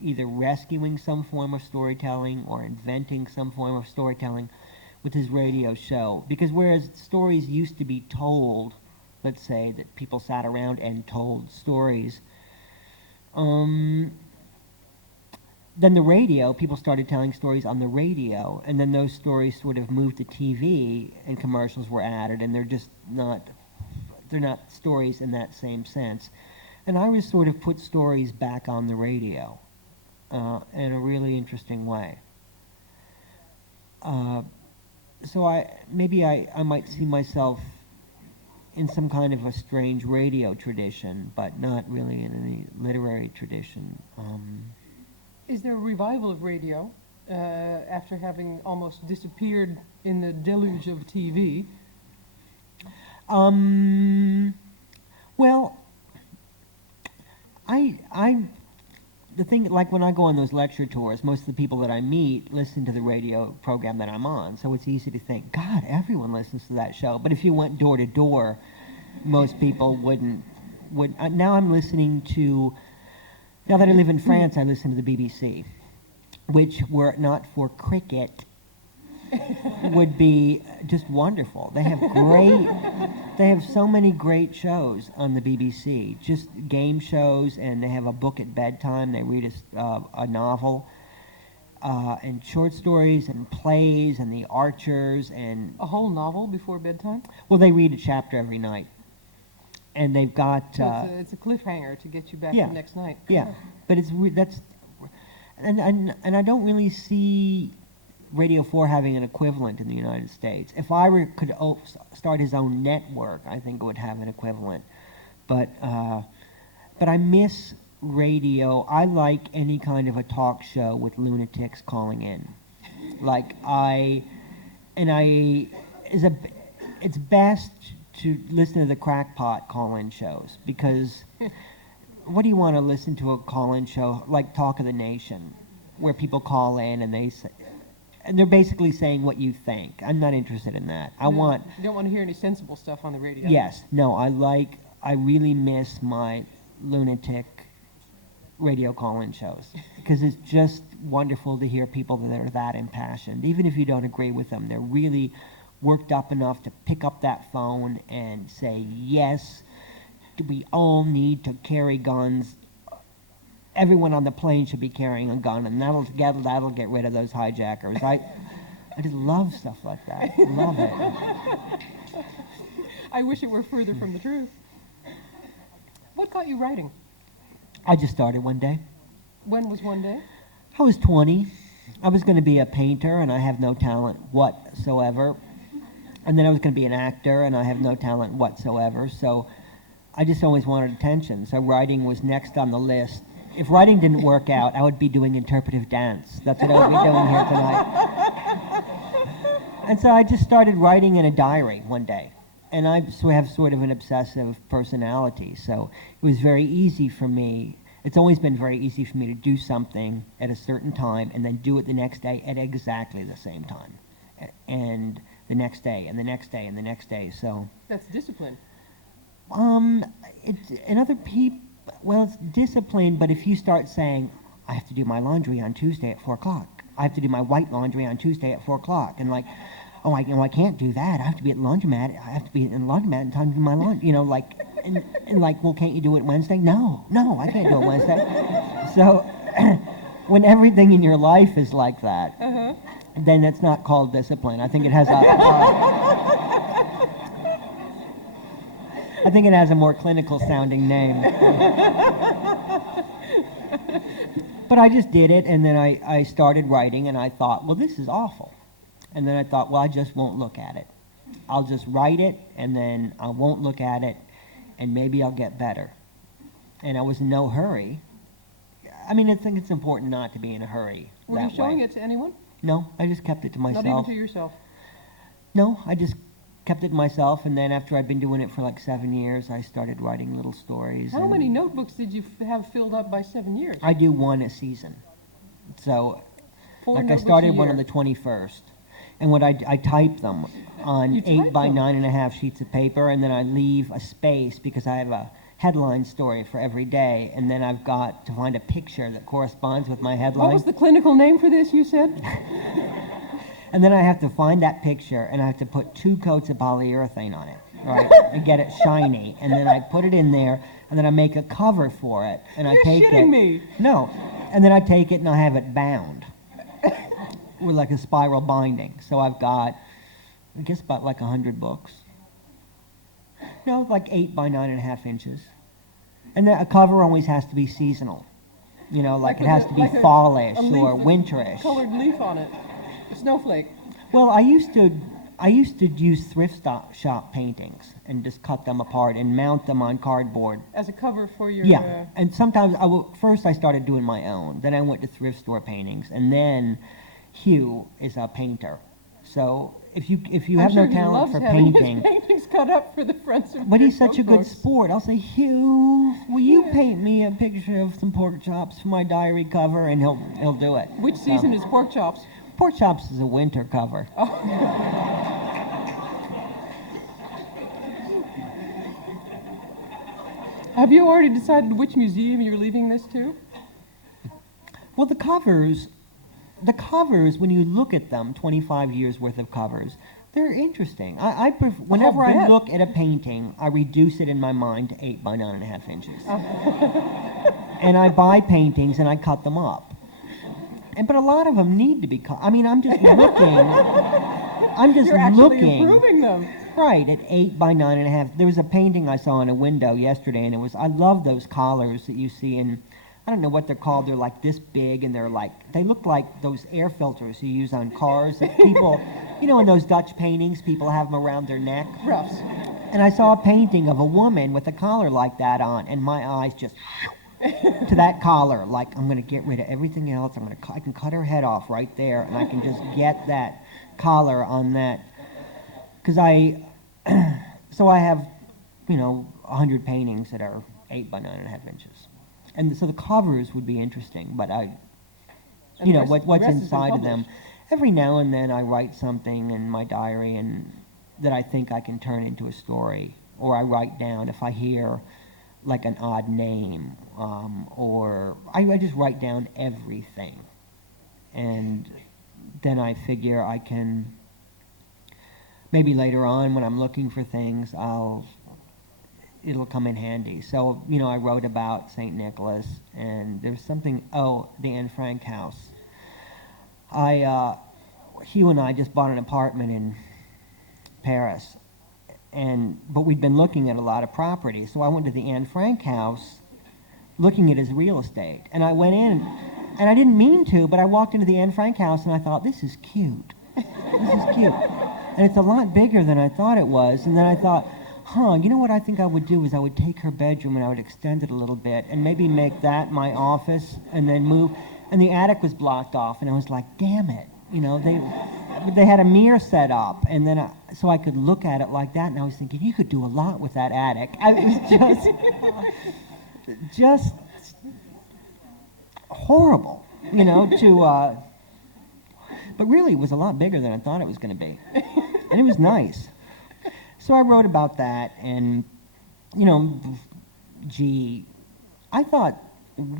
either rescuing some form of storytelling or inventing some form of storytelling with his radio show. Because whereas stories used to be told, let's say that people sat around and told stories, then the radio, people started telling stories on the radio, and then those stories sort of moved to TV and commercials were added, and they're not stories in that same sense. And I would sort of put stories back on the radio in a really interesting way. So I might see myself in some kind of a strange radio tradition, but not really in any literary tradition. Is there a revival of radio after having almost disappeared in the deluge of TV? Well, the thing, like when I go on those lecture tours, most of the people that I meet listen to the radio program that I'm on, so it's easy to think, God, everyone listens to that show. But if you went door to door, most people wouldn't. Now I'm listening to, now that I live in France, I listen to the BBC, which, were it not for cricket, would be just wonderful. They have so many great shows on the BBC, just game shows, and they have a book at bedtime. They read a novel, and short stories, and plays, and The Archers, and... A whole novel before bedtime? Well, they read a chapter every night. And they've got... So it's a cliffhanger to get you back the next night. Yeah, but and I don't really see Radio 4 having an equivalent in the United States. If Ira could start his own network, I think it would have an equivalent. But I miss radio. I like any kind of a talk show with lunatics calling in. It's best to listen to the crackpot call-in shows, because what do you want to listen to a call-in show like Talk of the Nation, where people call in and they say, and they're basically saying what you think. I'm not interested in that. I want, You don't want to hear any sensible stuff on the radio. yes, no, I really miss my lunatic radio call-in shows because it's just wonderful to hear people that are that impassioned. Even if you don't agree with them, they're really worked up enough to pick up that phone and say, yes, we all need to carry guns. Everyone on the plane should be carrying a gun, and that'll get rid of those hijackers. I just love stuff like that. Love it. I wish it were further from the truth. What got you writing? I just started one day. When was one day? I was 20. I was going to be a painter, and I have no talent whatsoever. And then I was going to be an actor, and I have no talent whatsoever. So I just always wanted attention. So writing was next on the list. If writing didn't work out, I would be doing interpretive dance. That's what I would be doing here tonight. And so I just started writing in a diary one day. And I have sort of an obsessive personality, so it was very easy for me. It's always been very easy for me to do something at a certain time and then do it the next day at exactly the same time. And the next day, and the next day, and the next day, so. That's discipline. It's discipline, but if you start saying, I have to do my laundry on Tuesday at 4 o'clock, I have to do my white laundry on Tuesday at 4 o'clock, and like, oh, I can't do that. I have to be at the laundromat. I have to be in the laundromat in time to do my laundry. Well, can't you do it Wednesday? No, I can't do it Wednesday. So, when everything in your life is like that, then it's not called discipline. I think it has I think it has a more clinical sounding name. But I just did it, and then I started writing, and I thought, well, this is awful. And then I thought, well, I just won't look at it. I'll just write it, and then I won't look at it, and maybe I'll get better. And I was in no hurry. I mean, I think it's important not to be in a hurry. Were you showing it to anyone? No, I just kept it to myself. Not even to yourself? No, I just kept it to myself, and then after I'd been doing it for like 7 years, I started writing little stories. How many notebooks did you have filled up by 7 years? I do one a season. So, 4 like I notebooks started a one year. on the 21st. And what I type them on You 8 type by them? 9.5 sheets of paper, and then I leave a space because I have a headline story for every day, and then I've got to find a picture that corresponds with my headline. What was the clinical name for this, you said? And then I have to find that picture, and I have to put 2 coats of polyurethane on it, right, and get it shiny. And then I put it in there, and then I make a cover for it, and I You're take it. shitting me. No, and then I take it and I have it bound with like a spiral binding. So I've got, I guess, about like 100 books. No, like 8 by 9.5 inches. And then a cover always has to be seasonal. You know, like it has to be fallish or winterish. Colored leaf on it. A snowflake. Well, I used to use thrift shop paintings and just cut them apart and mount them on cardboard. As a cover for your... Yeah, and sometimes first I started doing my own. Then I went to thrift store paintings, and then Hugh is a painter. So if you have no talent for painting, his paintings cut up for the friends of but your he's such a good notebooks. sport. I'll say, Hugh, will you paint me a picture of some pork chops for my diary cover? And he'll do it. Which season is pork chops? Pork chops is a winter cover. Have you already decided which museum you're leaving this to? Well, the covers, when you look at them, 25 years worth of covers, they're interesting. Whenever I bet. look at a painting, I reduce it in my mind to 8 by 9.5 inches. And I buy paintings and I cut them up. But a lot of them need to be cut. I mean, I'm just looking. You're actually improving them. Right, at 8 by 9.5. There was a painting I saw in a window yesterday, and I love those collars that you see in, I don't know what they're called. They're like this big, and they look like those air filters you use on cars that people, in those Dutch paintings, people have them around their neck. Ruffs. And I saw a painting of a woman with a collar like that on, and my eyes just to that collar, like I'm going to get rid of everything else. I can cut her head off right there, and I can just get that collar on that. Because I have, 100 paintings that are 8 by 9.5 inches. And so the covers would be interesting, but what's rest is inside of them. unpublished. every now and then I write something in my diary and that I think I can turn into a story, or I write down if I hear like an odd name, or I just write down everything, and then I figure I can, maybe later on when I'm looking for things, it'll come in handy. So, you know, I wrote about St. Nicholas, and there's something, the Anne Frank house. Hugh and I just bought an apartment in Paris, but we'd been looking at a lot of property, so I went to the Anne Frank house looking at his real estate, and I went in, and I didn't mean to, but I walked into the Anne Frank house, and I thought, this is cute. This is cute. And it's a lot bigger than I thought it was, and then I thought, you know what I think I would do is I would take her bedroom and I would extend it a little bit and maybe make that my office and then move, and the attic was blocked off, and I was like, damn it. You know, they had a mirror set up, and then so I could look at it like that, and I was thinking, you could do a lot with that attic. It was just horrible, you know, but really it was a lot bigger than I thought it was going to be, and it was nice. So I wrote about that, and, you know, gee, I thought,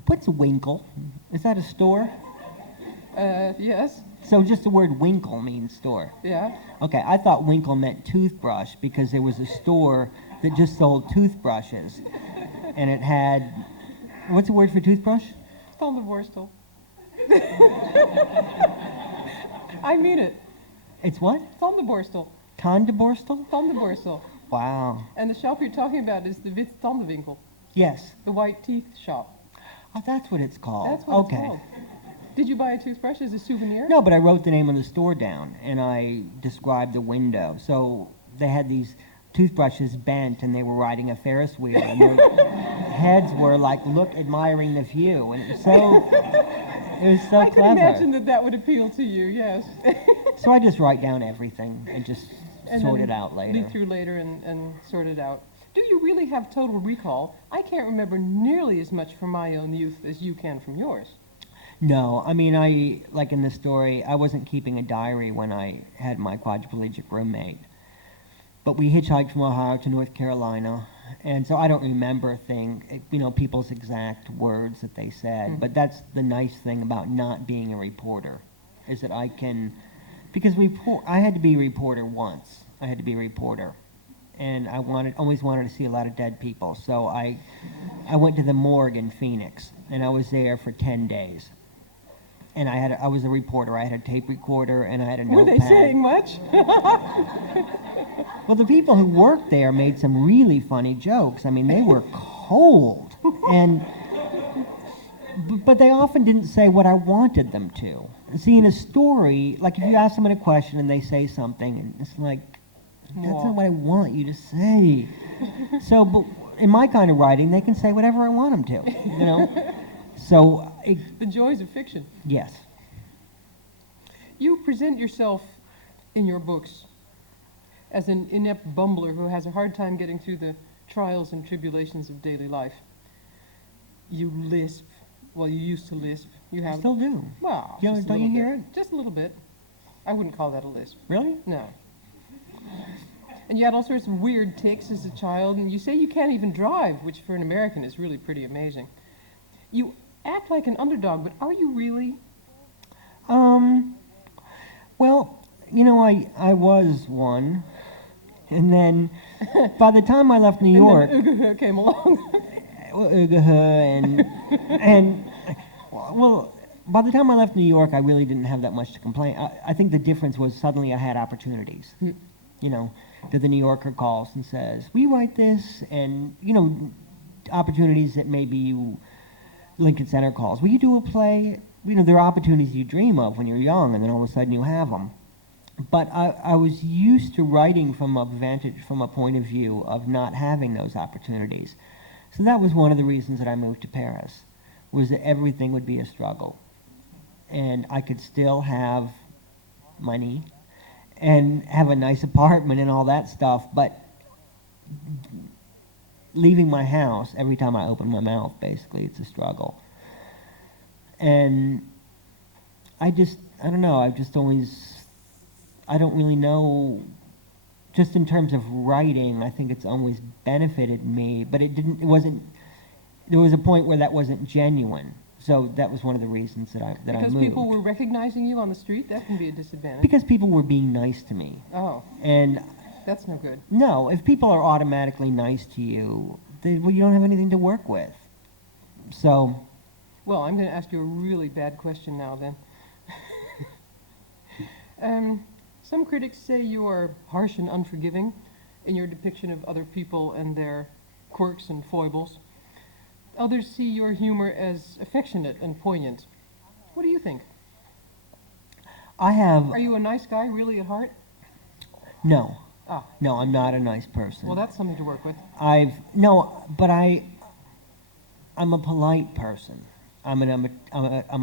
what's a winkle? Is that a store? Yes. So just the word winkle means store? Yeah. Okay, I thought winkle meant toothbrush because there was a store that just sold toothbrushes. And it had, what's the word for toothbrush? Tandenborstel. I mean it. It's what? Tandenborstel. Tandenborstel? Tandenborstel. Wow. And the shop you're talking about is the Witte Tandenwinkel. Yes. The white teeth shop. Oh, that's what it's called. That's what okay. it's called. Did you buy a toothbrush as a souvenir? No, but I wrote the name of the store down, and I described the window. So they had these toothbrushes bent, and they were riding a Ferris wheel, and their heads were like, admiring the view, and it was so clever. I can imagine that would appeal to you, yes. So I just write down everything and just sort it out later. Read through later and sort it out. Do you really have total recall? I can't remember nearly as much from my own youth as you can from yours. No, I mean, like in the story, I wasn't keeping a diary when I had my quadriplegic roommate. But we hitchhiked from Ohio to North Carolina, and so I don't remember people's exact words that they said. Mm-hmm. But that's the nice thing about not being a reporter, is that I can, because I had to be a reporter once. I had to be a reporter, and I always wanted to see a lot of dead people. So I went to the morgue in Phoenix, and I was there for 10 days. And I was a reporter. I had a tape recorder, and I had a notepad. Were they saying much? Well, the people who worked there made some really funny jokes. I mean, they were cold, but they often didn't say what I wanted them to. See, in a story, like if you ask someone a question and they say something, and it's like, that's not what I want you to say. So, but in my kind of writing, they can say whatever I want them to, you know? So the joys of fiction. Yes. You present yourself in your books as an inept bumbler who has a hard time getting through the trials and tribulations of daily life. You lisp. Well, you used to lisp. I still do. Well, don't you hear it? Just a little bit. I wouldn't call that a lisp. Really? No. And you had all sorts of weird tics as a child, and you say you can't even drive, which for an American is really pretty amazing. You act like an underdog, but are you really? Well, you know, I was one, and then by the time I left New York, and then came along. Well, by the time I left New York, I really didn't have that much to complain. I think the difference was suddenly I had opportunities. You know, that the New Yorker calls and says, "We write this," and you know, opportunities that maybe Lincoln Center calls. Will you do a play? You know, there are opportunities you dream of when you're young, and then all of a sudden you have them. But I was used to writing from a point of view of not having those opportunities. So that was one of the reasons that I moved to Paris, was that everything would be a struggle. And I could still have money and have a nice apartment and all that stuff, but leaving my house, every time I open my mouth, basically, it's a struggle. And I I don't know, I don't really know, just in terms of writing, I think it's always benefited me, but there was a point where that wasn't genuine. So that was one of the reasons that I Because moved. people were recognizing you on the street? That can be a disadvantage. Because people were being nice to me. Oh, And that's no good. no, if people are automatically nice to you, well, you don't have anything to work with. So, Well, I'm going to ask you a really bad question now then. Some critics say you are harsh and unforgiving in your depiction of other people and their quirks and foibles. Others see your humor as affectionate and poignant. What do you think? Are you a nice guy really at heart? No. Ah, No, I'm not a nice person. well, that's something to work with. I'm a polite person. I'm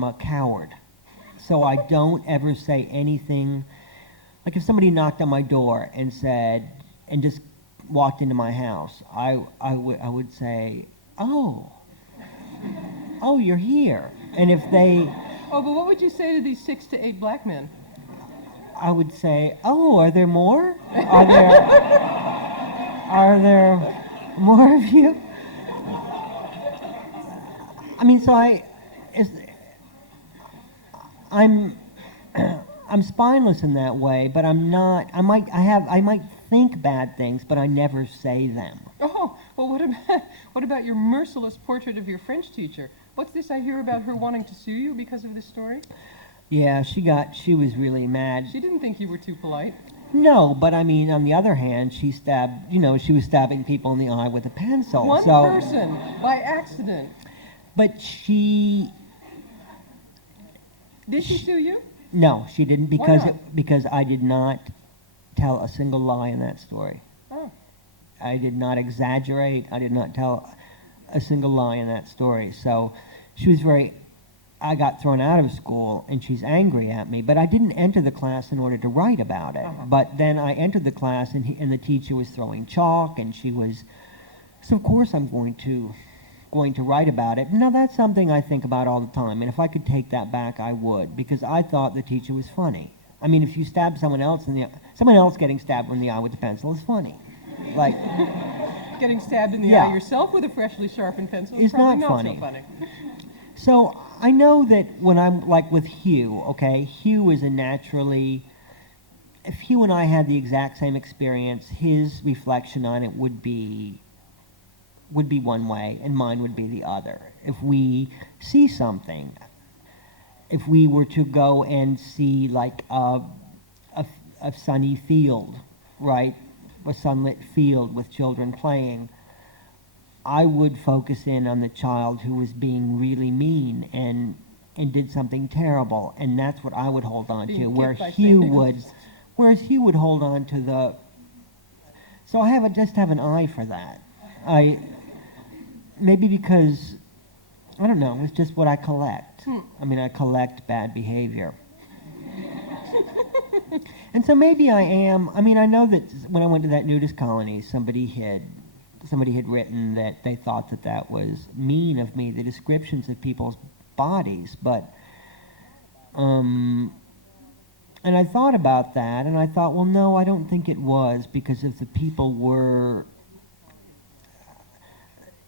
a coward. So I don't ever say anything. Like if somebody knocked on my door and just walked into my house, I would say, oh, you're here. And if they, Oh, but what would you say to these 6 to 8 black men? I would say, oh, are there more? Are there more of you? I mean, so I'm spineless in that way, but I'm not. I might think bad things, but I never say them. Oh, well, what about your merciless portrait of your French teacher? What's this I hear about her wanting to sue you because of this story? Yeah, she was really mad. She didn't think you were too polite. No, but I mean, on the other hand, she was stabbing people in the eye with a pencil. One so, person, by accident. But Did she sue you? no, she didn't Why not? because I did not tell a single lie in that story. Oh, I did not exaggerate. I did not tell a single lie in that story. So she was I got thrown out of school and she's angry at me, but I didn't enter the class in order to write about it. Uh-huh. But then I entered the class and the teacher was throwing chalk and so of course I'm going to write about it. Now that's something I think about all the time, and if I could take that back, I would, because I thought the teacher was funny. I mean, if you stab someone else getting stabbed in the eye with a pencil is funny. Like, getting stabbed in the Yeah. eye yourself with a freshly sharpened pencil is It's probably not not funny. so funny. so I know that when I'm like with Hugh, okay, Hugh is if Hugh and I had the exact same experience, his reflection on it would be one way and mine would be the other. If we see something, if we were to go and see like a sunny field, right, a sunlit field with children playing, I would focus in on the child who was being really mean and did something terrible, and that's what I would hold on to, Being whereas kicked by snakes. Hugh would hold on to the. So I just have an eye for that. Maybe because, I don't know, it's just what I collect. I mean, I collect bad behavior. And so maybe I am, I mean, I know that when I went to that nudist colony, somebody had written that they thought that was mean of me, the descriptions of people's bodies, but, and I thought about that, and I thought, well, no, I don't think it was, because if the people were,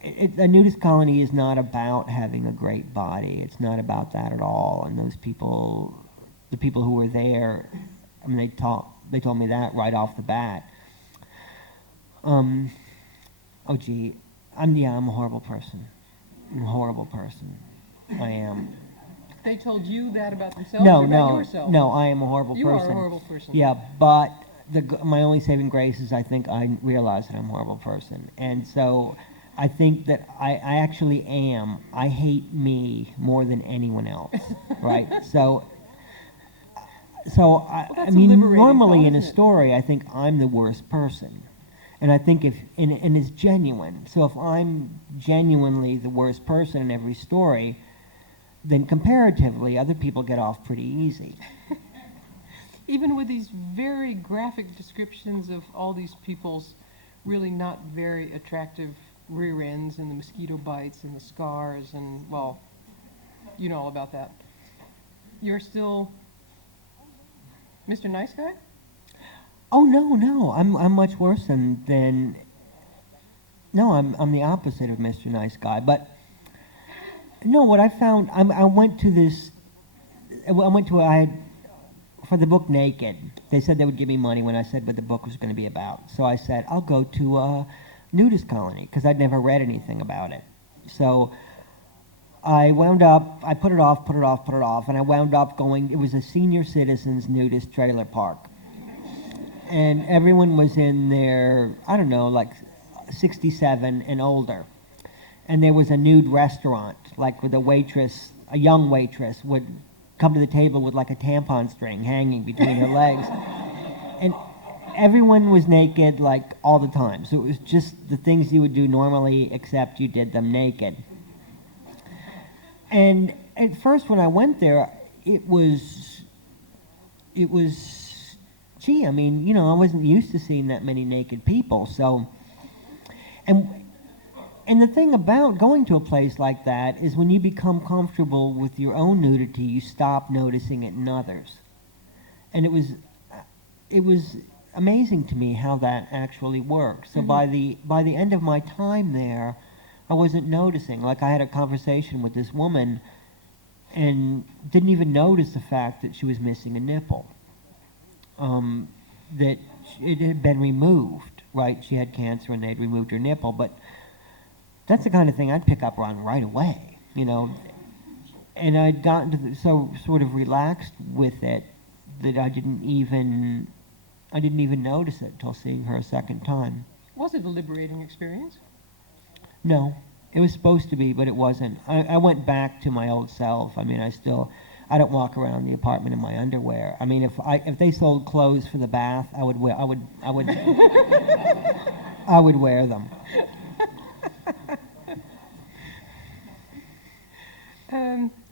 a nudist colony is not about having a great body. It's not about that at all. And those people, the people who were there, I mean, they told me that right off the bat. Oh gee, I'm a horrible person. I'm a horrible person. I am. They told you that about themselves No, or about yourself? no, I am a horrible You person. are a horrible person. Yeah, but my only saving grace is I think I realize that I'm a horrible person. And so I think that I actually am. I hate me more than anyone else, right? So I that's a mean, liberating normally thought, in a isn't it? story, I think I'm the worst person. And I think and it's genuine. So if I'm genuinely the worst person in every story, then comparatively, other people get off pretty easy. Even with these very graphic descriptions of all these people's really not very attractive rear ends and the mosquito bites and the scars and, well, you know all about that. You're still Mr. Nice Guy? Oh no, I'm much worse than no, I'm the opposite of Mr. Nice Guy. But no, what I found, I went to this, I had, for the book Naked, they said they would give me money when I said what the book was going to be about. So I said, I'll go to a nudist colony, because I'd never read anything about it. So I wound up, I put it off, and I wound up going, it was a senior citizens nudist trailer park. And everyone was in their, I don't know, like 67 and older. And there was a nude restaurant, like with a young waitress would come to the table with like a tampon string hanging between her legs. And everyone was naked like all the time. So it was just the things you would do normally, except you did them naked. And at first when I went there, it was, gee, I mean, you know, I wasn't used to seeing that many naked people. So, and the thing about going to a place like that is when you become comfortable with your own nudity, you stop noticing it in others. And it was amazing to me how that actually works. So by the end of my time there, I wasn't noticing. Like I had a conversation with this woman and didn't even notice the fact that she was missing a nipple. That it had been removed, right? She had cancer and they'd removed her nipple, but that's the kind of thing I'd pick up on right away, you know. And I'd gotten so sort of relaxed with it that I didn't even notice it until seeing her a second time. Was it a liberating experience? No, it was supposed to be, but it wasn't. I went back to my old self. I mean, I don't walk around the apartment in my underwear. I mean, if they sold clothes for the bath, I would I would wear them.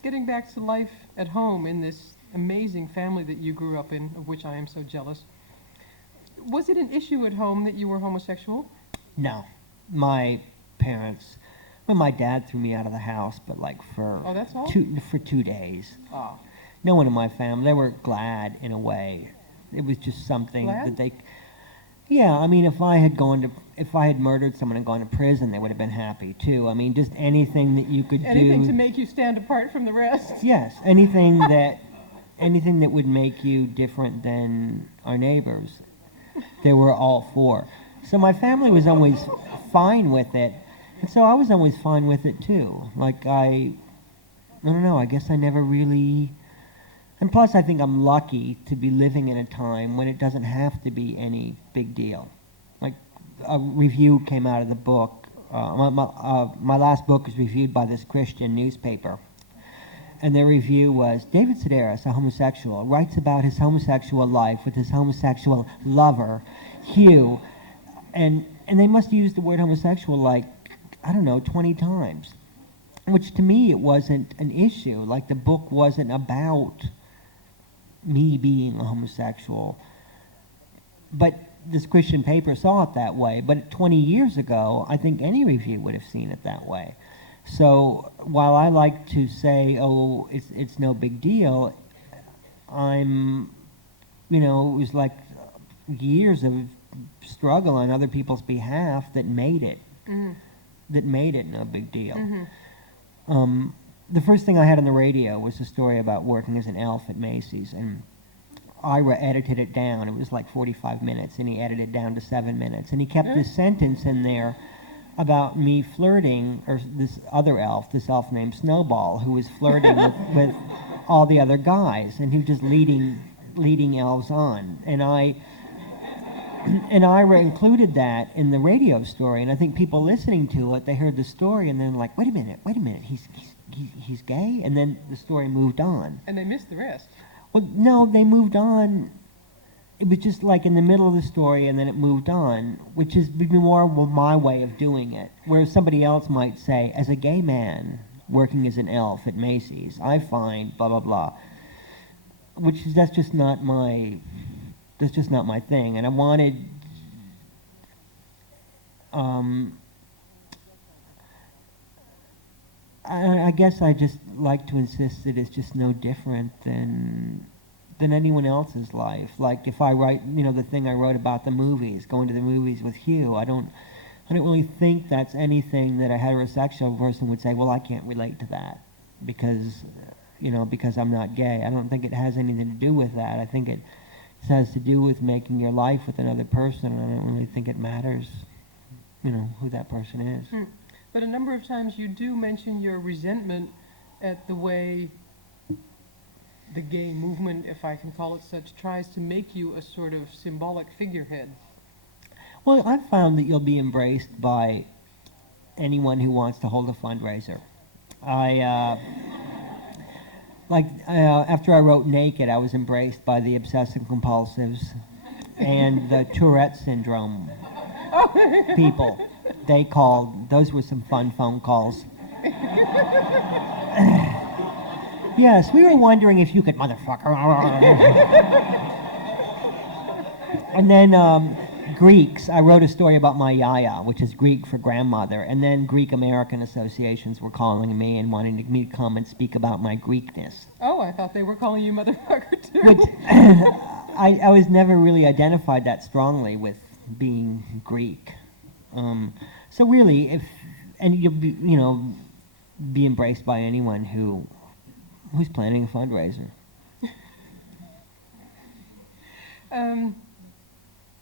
Getting back to life at home in this amazing family that you grew up in, of which I am so jealous, was it an issue at home that you were homosexual? No. My parents, well, my dad threw me out of the house, but like for Oh, that's all? 2 days. Oh. No one in my family, they were glad in a way. It was just something Glad? that they, yeah, I mean, if I had murdered someone and gone to prison, they would have been happy too. I mean, just anything that you could do. Anything to make you stand apart from the rest? Yes, anything that would make you different than our neighbors, they were all for. So my family was always fine with it, and so I was always fine with it too. Like I don't know, I guess I never really, and plus I think I'm lucky to be living in a time when it doesn't have to be any big deal. Like a review came out of the book, my last book was reviewed by this Christian newspaper. And their review was, David Sedaris, a homosexual, writes about his homosexual life with his homosexual lover, Hugh. And they must have used the word homosexual like, I don't know, 20 times. Which to me, it wasn't an issue. Like the book wasn't about me being a homosexual. But this Christian paper saw it that way. But 20 years ago, I think any review would have seen it that way. So while I like to say, oh, it's no big deal, it was like years of struggle on other people's behalf that made it, no big deal. The first thing I had on the radio was a story about working as an elf at Macy's, and Ira edited it down. It was like 45 minutes, and he edited it down to 7 minutes, and he kept this sentence in there about me flirting, or this elf named Snowball, who was flirting with all the other guys, and he was just leading elves on. And Ira included that in the radio story, and I think people listening to it, they heard the story, and then like, wait a minute, he's gay? And then the story moved on. And they missed the rest. Well, no, they moved on. It was just like in the middle of the story, and then it moved on, which is more my way of doing it. Whereas somebody else might say, as a gay man working as an elf at Macy's, I find blah, blah, blah. That's just not my thing. And I wanted, I guess I just like to insist that it's just no different than than anyone else's life. Like if I write, the thing I wrote about the movies, going to the movies with Hugh, I don't really think that's anything that a heterosexual person would say, well, I can't relate to that because, because I'm not gay. I don't think it has anything to do with that. I think it has to do with making your life with another person, and I don't really think it matters, who that person is. But a number of times you do mention your resentment at the way the gay movement, if I can call it such, tries to make you a sort of symbolic figurehead. Well, I've found that you'll be embraced by anyone who wants to hold a fundraiser. After I wrote Naked, I was embraced by the obsessive compulsives and the Tourette syndrome people. They called, those were some fun phone calls. Yes, we were wondering if you could motherfucker. And then Greeks, I wrote a story about my yaya, which is Greek for grandmother, and then Greek American associations were calling me and wanting me to come and speak about my Greekness. Oh, I thought they were calling you motherfucker too. Which I was never really identified that strongly with being Greek. So really, you'll be embraced by anyone who's planning a fundraiser.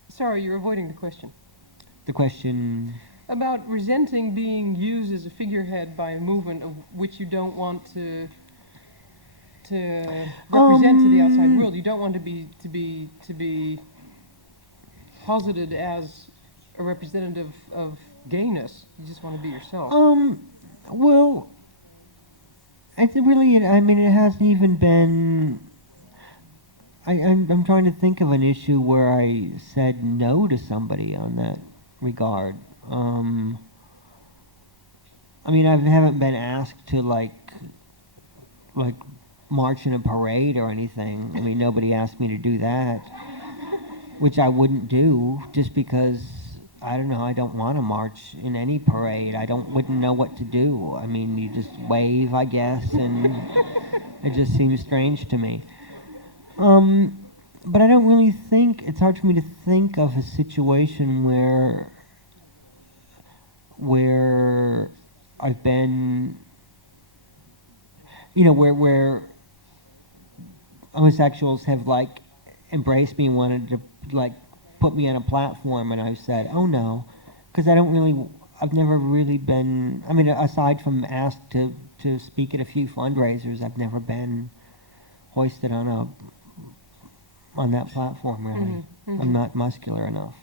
Sorry, you're avoiding the question. The question? About resenting being used as a figurehead by a movement of which you don't want to represent to the outside world. You don't want to be posited as a representative of gayness. You just want to be yourself. Well, it hasn't even been. I'm trying to think of an issue where I said no to somebody on that regard. I haven't been asked to like march in a parade or anything. Nobody asked me to do that, which I wouldn't do just because, I don't know, I don't want to march in any parade. Wouldn't know what to do. You just wave, I guess, and it just seems strange to me. But I don't really think, it's hard for me to think of a situation where I've been, where homosexuals have embraced me and wanted to put me on a platform, and I've said, oh no, because I've never really been, aside from asked to speak at a few fundraisers, I've never been hoisted on that platform, really. Mm-hmm. I'm not muscular enough.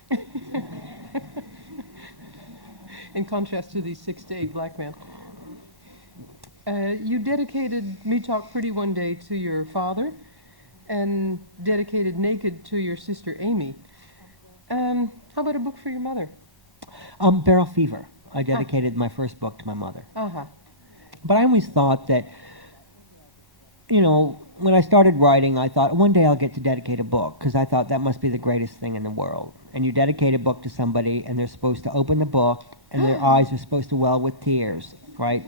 In contrast to these 6 to 8 black men. You dedicated Me Talk Pretty one day to your father, and dedicated Naked to your sister Amy. How about a book for your mother? Barrel Fever. I dedicated my first book to my mother. Uh-huh. But I always thought that, when I started writing, I thought one day I'll get to dedicate a book, because I thought that must be the greatest thing in the world. And you dedicate a book to somebody, and they're supposed to open the book, and their eyes are supposed to well with tears, right?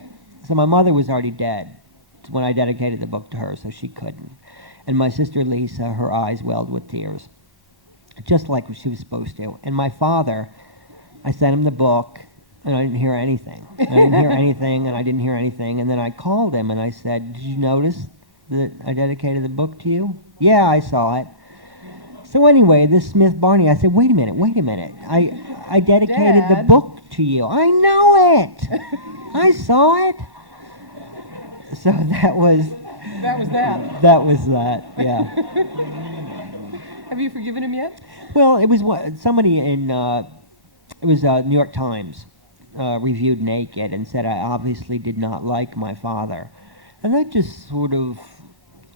So my mother was already dead when I dedicated the book to her, so she couldn't. And my sister Lisa, her eyes welled with tears, just like she was supposed to. And my father, I sent him the book, and I didn't hear anything. I didn't hear anything, and I didn't hear anything. And then I called him, and I said, did you notice that I dedicated the book to you? Yeah, I saw it. So anyway, this Smith Barney, I said, wait a minute. I dedicated Dad. the book to you. I know it. I saw it. So that was that. That was that, yeah. Have you forgiven him yet? Well, it was somebody in, it was New York Times reviewed Naked and said I obviously did not like my father. And that just sort of,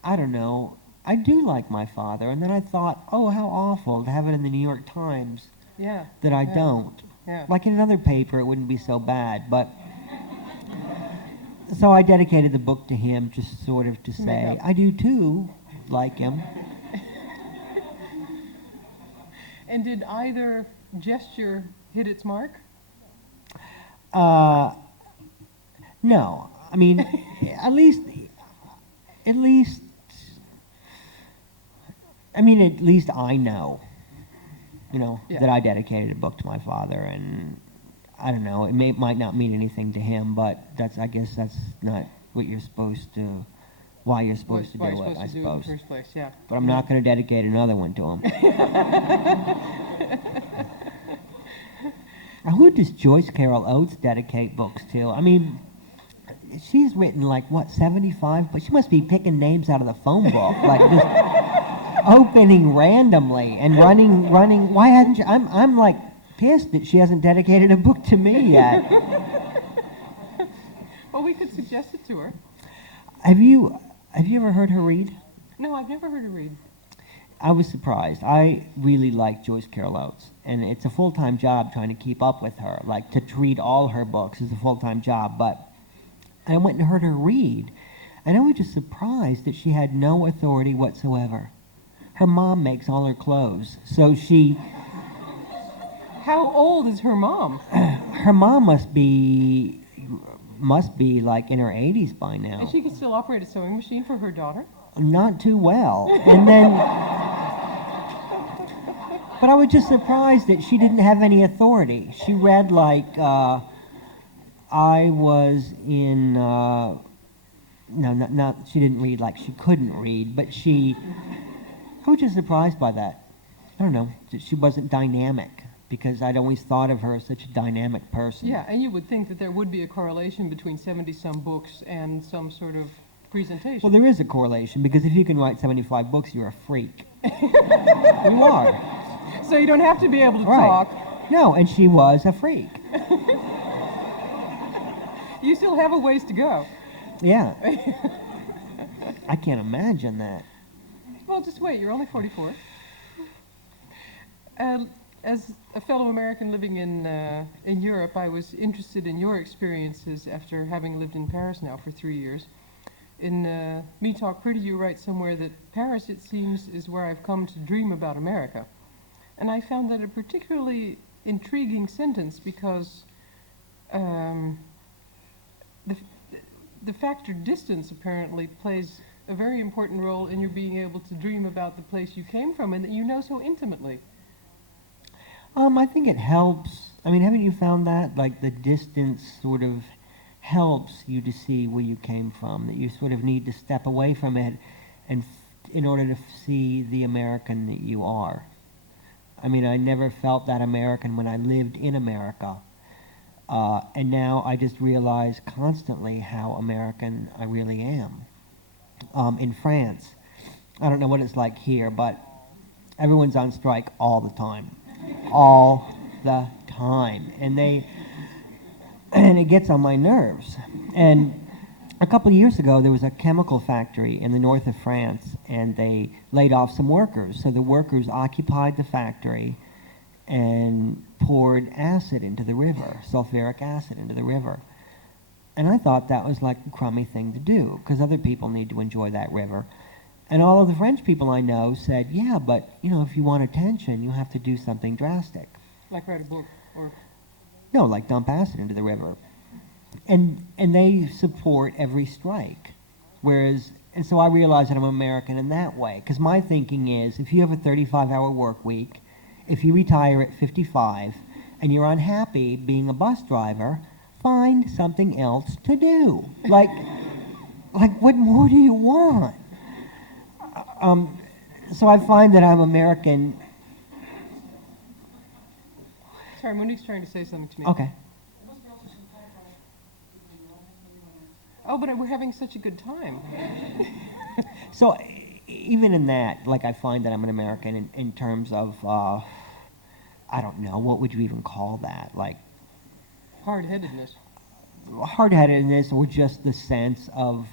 I don't know, I do like my father. And then I thought, oh, how awful to have it in the New York Times that I don't. Yeah. Like in another paper, it wouldn't be so bad. But so I dedicated the book to him, just sort of to say, I do too like him. And did either gesture hit its mark? No. at least I mean, at least I know, Yeah. that I dedicated a book to my father, and I don't know, might not mean anything to him, but I guess that's not what you're supposed to, why you're supposed to do Why it, you're supposed I to do it in the suppose. first place, yeah. But I'm not going to dedicate another one to him. Now, who does Joyce Carol Oates dedicate books to? I mean, she's written like, what, 75? But she must be picking names out of the phone book, like just opening randomly and running. Why hasn't she? I'm like pissed that she hasn't dedicated a book to me yet. Well, we could suggest it to her. Have you ever heard her read? No, I've never heard her read. I was surprised. I really like Joyce Carol Oates, and it's a full-time job trying to keep up with her. Like, to read all her books is a full-time job, but I went and heard her read, and I was just surprised that she had no authority whatsoever. Her mom makes all her clothes, so How old is her mom? her mom must be like in her 80s by now. And she could still operate a sewing machine for her daughter? Not too well. And then, but I was just surprised that she didn't have any authority. She read like I was in. No, not. She didn't read like she couldn't read, but I was just surprised by that. I don't know. That she wasn't dynamic, because I'd always thought of her as such a dynamic person. Yeah, and you would think that there would be a correlation between 70-some books and some sort of presentation. Well, there is a correlation, because if you can write 75 books, you're a freak. You are. So you don't have to be able to Right. talk. No, and she was a freak. You still have a ways to go. Yeah. I can't imagine that. Well, just wait, you're only 44. As a fellow American living in Europe, I was interested in your experiences after having lived in Paris now for 3 years. In Me Talk Pretty, you write somewhere that Paris, it seems, is where I've come to dream about America. And I found that a particularly intriguing sentence, because the factor distance apparently plays a very important role in your being able to dream about the place you came from and that you know so intimately. I think it helps. I mean, haven't you found that? Like, the distance sort of helps you to see where you came from, that you sort of need to step away from it and in order to see the American that you are. I mean, I never felt that American when I lived in America. And now I just realize constantly how American I really am. In France, I don't know what it's like here, but everyone's on strike all the time. All the time. And it gets on my nerves. And a couple of years ago, there was a chemical factory in the north of France, and they laid off some workers. So the workers occupied the factory and poured acid into the river, sulfuric acid into the river. And I thought that was like a crummy thing to do, because other people need to enjoy that river. And all of the French people I know said, yeah, but, if you want attention, you have to do something drastic. Like write a book or... No, like dump acid into the river. And they support every strike. And so I realize that I'm American in that way, because my thinking is, if you have a 35-hour work week, if you retire at 55, and you're unhappy being a bus driver, find something else to do. Like what more do you want? So I find that I'm American. Sorry, Monique's trying to say something to me. Okay. Oh, but we're having such a good time. So even in that, I find that I'm an American in terms of, I don't know, what would you even call that? Like Hard-headedness. hard-headedness, or just the sense of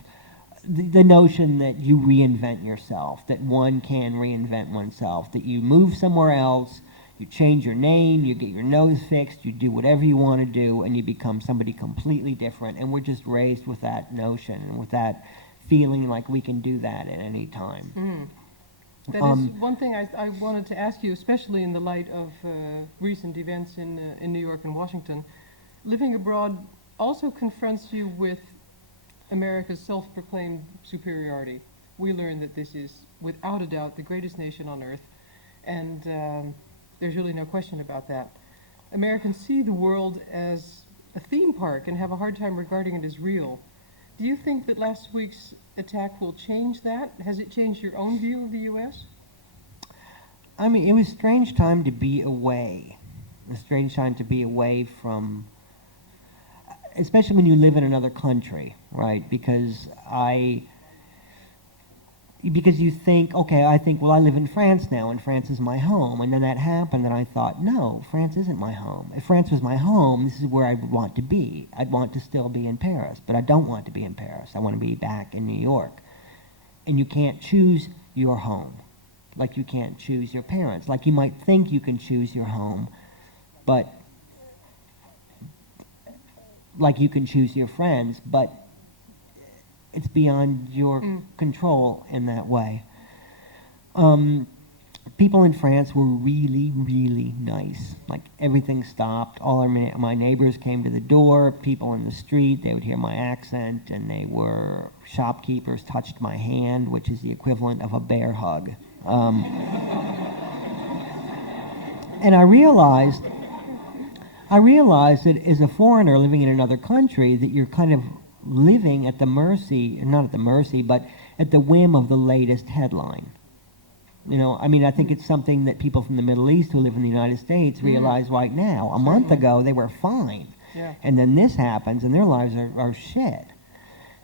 the notion that you reinvent yourself, that one can reinvent oneself, that you move somewhere else, you change your name, you get your nose fixed, you do whatever you want to do, and you become somebody completely different. And we're just raised with that notion and with that feeling like we can do that at any time. That is one thing I wanted to ask you, especially in the light of recent events in New York and Washington. Living abroad also confronts you with America's self-proclaimed superiority. we learn that this is, without a doubt, the greatest nation on earth, and there's really no question about that. Americans see the world as a theme park and have a hard time regarding it as real. Do you think that last week's attack will change that? Has it changed your own view of the U.S.? I mean, it was a strange time to be away. A strange time to be away from, especially when you live in another country, right? Because you think, okay, I think, well, I live in France now, and France is my home. And then that happened, and I thought, no, France isn't my home. If France was my home, this is where I would want to be. I'd want to still be in Paris, but I don't want to be in Paris. I want to be back in New York. And you can't choose your home, like you can't choose your parents. Like you might think you can choose your home, but like you can choose your friends, but it's beyond your control in that way. People in France were really, really nice. Like everything stopped. All my neighbors came to the door. People in the street, they would hear my accent, and they were shopkeepers touched my hand, which is the equivalent of a bear hug. And I realized that as a foreigner living in another country, that you're kind of living at the mercy, not at the mercy, but at the whim of the latest headline. You know, I mean, I think it's something that people from the Middle East who live in the United States realize right now. A month ago, they were fine. Yeah. And then this happens, and their lives are shit.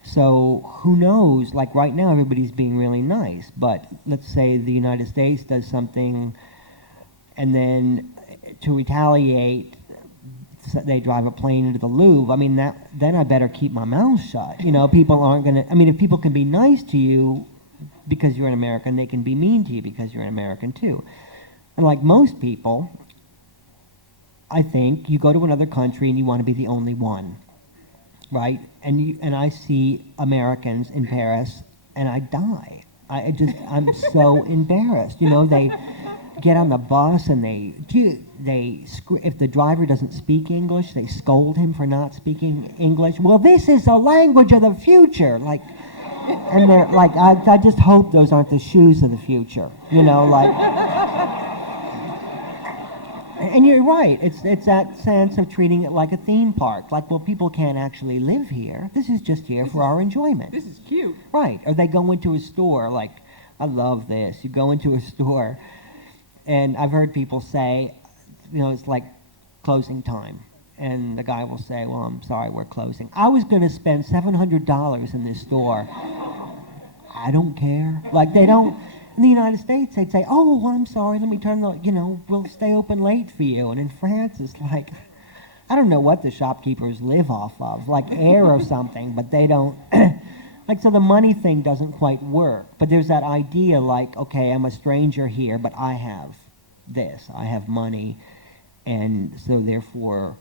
So who knows? Like right now, everybody's being really nice. But let's say the United States does something, and then to retaliate, they drive a plane into the Louvre. I mean, then I better keep my mouth shut. You know, people aren't going to, I mean, if people can be nice to you because you're an American, they can be mean to you because you're an American too. And like most people, I think you go to another country and you want to be the only one, right? And I see Americans in Paris and I die. I'm so embarrassed. You know, they get on the bus and if the driver doesn't speak English, they scold him for not speaking English. Well, this is the language of the future. Like, and they're like, I just hope those aren't the shoes of the future. You know, like. And you're right. It's that sense of treating it like a theme park. Like, well, people can't actually live here. This is just here for our enjoyment. This is cute. Right. Or they go into a store. Like, I love this. You go into a store. And I've heard people say, you know, it's like closing time. And the guy will say, well, I'm sorry, we're closing. I was going to spend $700 in this store. I don't care. Like, they don't, in the United States, they'd say, oh, well, I'm sorry, let me turn the, you know, we'll stay open late for you. And in France, it's like, I don't know what the shopkeepers live off of, like air or something, but they don't. Like, so the money thing doesn't quite work. But there's that idea like, okay, I'm a stranger here, but I have this. I have money, and so therefore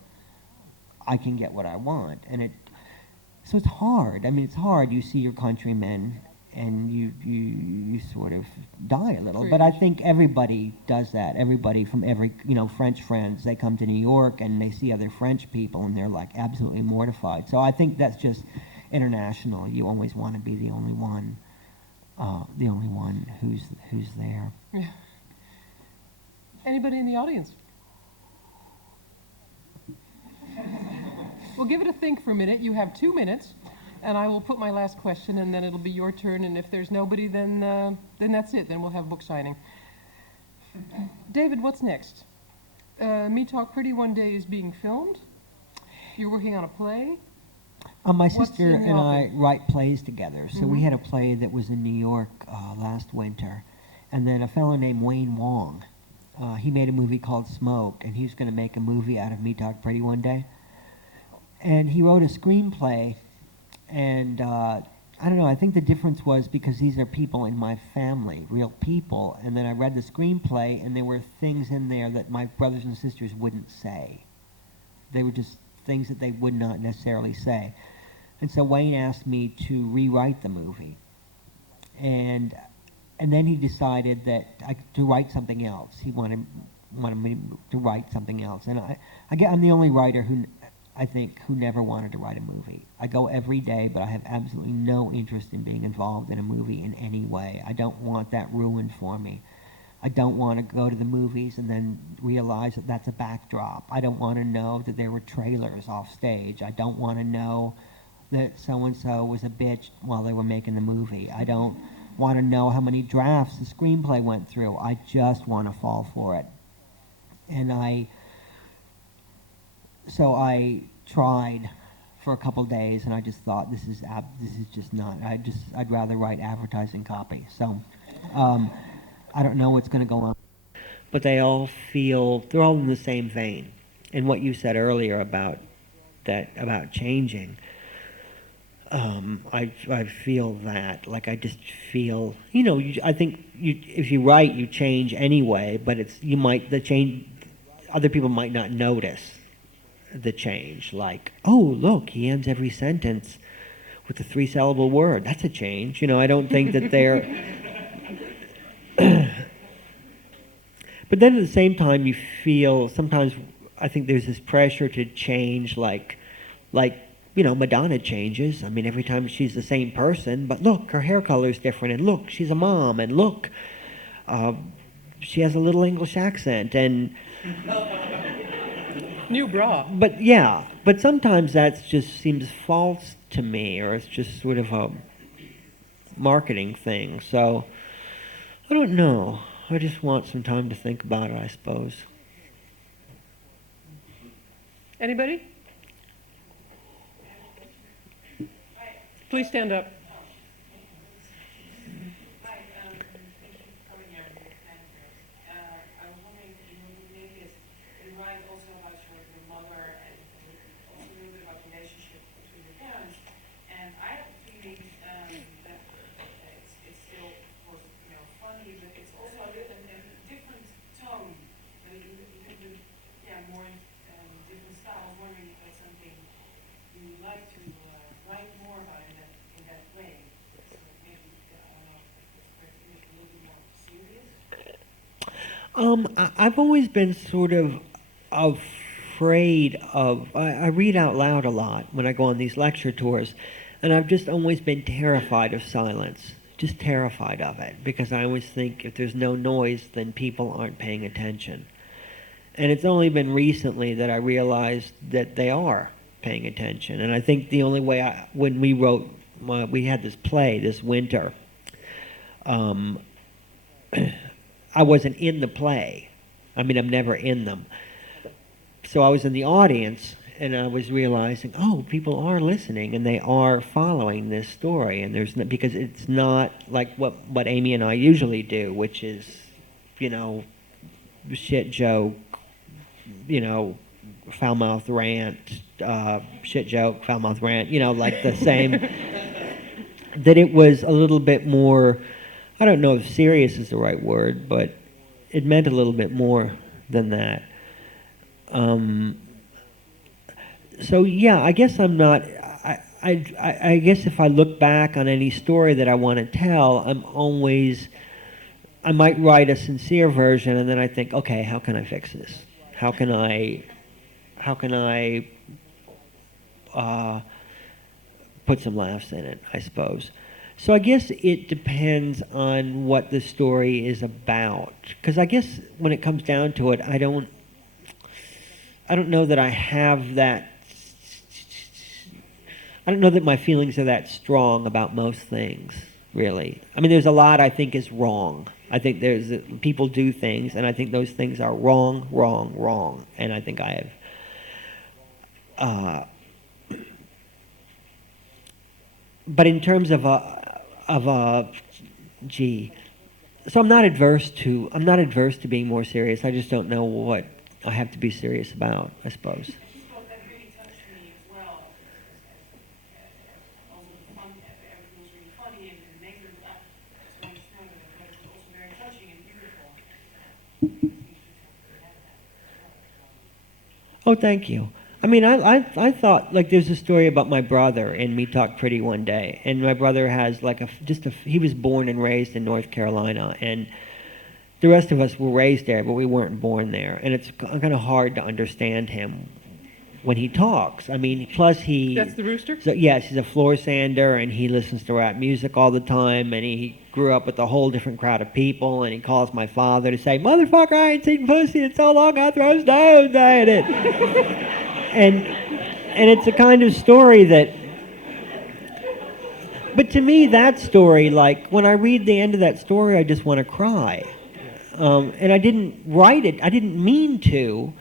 I can get what I want. And so it's hard. I mean, it's hard. You see your countrymen, and you sort of die a little. But I think everybody does that. Everybody from every, you know, French friends, they come to New York, and they see other French people, and they're like absolutely mortified. So I think that's just international. You always want to be the only one who's there. Yeah. Anybody in the audience? Well, give it a think for a minute. You have 2 minutes, and I will put my last question, and then it'll be your turn. And if there's nobody, then that's it. Then we'll have book signing. David, what's next? Me Talk Pretty One Day is being filmed. You're working on a play. My sister and I write plays together. So we had a play that was in New York last winter. And then a fellow named Wayne Wong, he made a movie called Smoke, and he was going to make a movie out of Me Talk Pretty One Day. And he wrote a screenplay, and I don't know, I think the difference was because these are people in my family, real people. And then I read the screenplay, and there were things in there that my brothers and sisters wouldn't say. They were just things that they would not necessarily say. And so Wayne asked me to rewrite the movie. And then he decided that to write something else. He wanted me to write something else. And I'm the only writer who I think, who never wanted to write a movie. I go every day, but I have absolutely no interest in being involved in a movie in any way. I don't want that ruined for me. I don't want to go to the movies and then realize that that's a backdrop. I don't want to know that there were trailers off stage. I don't want to know that so-and-so was a bitch while they were making the movie. I don't want to know how many drafts the screenplay went through. I just want to fall for it. And so I tried for a couple days, and I just thought, this is just not. I'd rather write advertising copy. So I don't know what's going to go on, but they're all in the same vein. And what you said earlier about changing, I feel that. Like, I just feel, I think if you write, you change anyway, but other people might not notice the change. Like, oh, look, he ends every sentence with a 3-syllable word. That's a change. I don't think that they're... But then at the same time, you feel, sometimes I think there's this pressure to change, like Madonna changes. I mean, every time she's the same person, but look, her hair color is different, and look, she's a mom, and look, she has a little English accent, and... New bra. But sometimes that just seems false to me, or it's just sort of a marketing thing. So, I don't know. I just want some time to think about it, I suppose. Anybody? Please stand up. I've always been sort of afraid of... I read out loud a lot when I go on these lecture tours, and I've just always been terrified of silence. Just terrified of it, because I always think if there's no noise, then people aren't paying attention. And it's only been recently that I realized that they are paying attention. And I think the only way when we wrote... we had this play this winter. I wasn't in the play. I mean, I'm never in them. So I was in the audience, and I was realizing, oh, people are listening, and they are following this story. And because it's not like what Amy and I usually do, which is, shit joke, foul-mouthed rant, shit joke, foul-mouthed rant, like the same. That it was a little bit more... I don't know if serious is the right word, but it meant a little bit more than that. So yeah, I guess I'm not... I guess if I look back on any story that I want to tell, I might write a sincere version, and then I think, okay, how can I fix this? How can I put some laughs in it, I suppose. So I guess it depends on what the story is about. Because I guess when it comes down to it, I don't know that I have that... I don't know that my feelings are that strong about most things, really. I mean, there's a lot I think is wrong. I think people do things, and I think those things are wrong, wrong, wrong. And I think I have... but in terms of so I'm not adverse to being more serious. I just don't know what I have to be serious about, I suppose. That really touched me as well. Also the fun, everything was really funny and later so much fun, but it was also very touching and beautiful. Oh, thank you. I mean, I thought, like, there's a story about my brother in Me Talk Pretty one day, and my brother has he was born and raised in North Carolina, and the rest of us were raised there, but we weren't born there, and it's kind of hard to understand him when he talks. I mean, plus he... That's the rooster? So, yes, he's a floor sander, and he listens to rap music all the time, and he grew up with a whole different crowd of people, and he calls my father to say, "Motherfucker, I ain't seen pussy in so long, I throw stones at it." And it's a kind of story that... But to me, that story, like, when I read the end of that story, I just want to cry. And I didn't write it, I didn't mean to,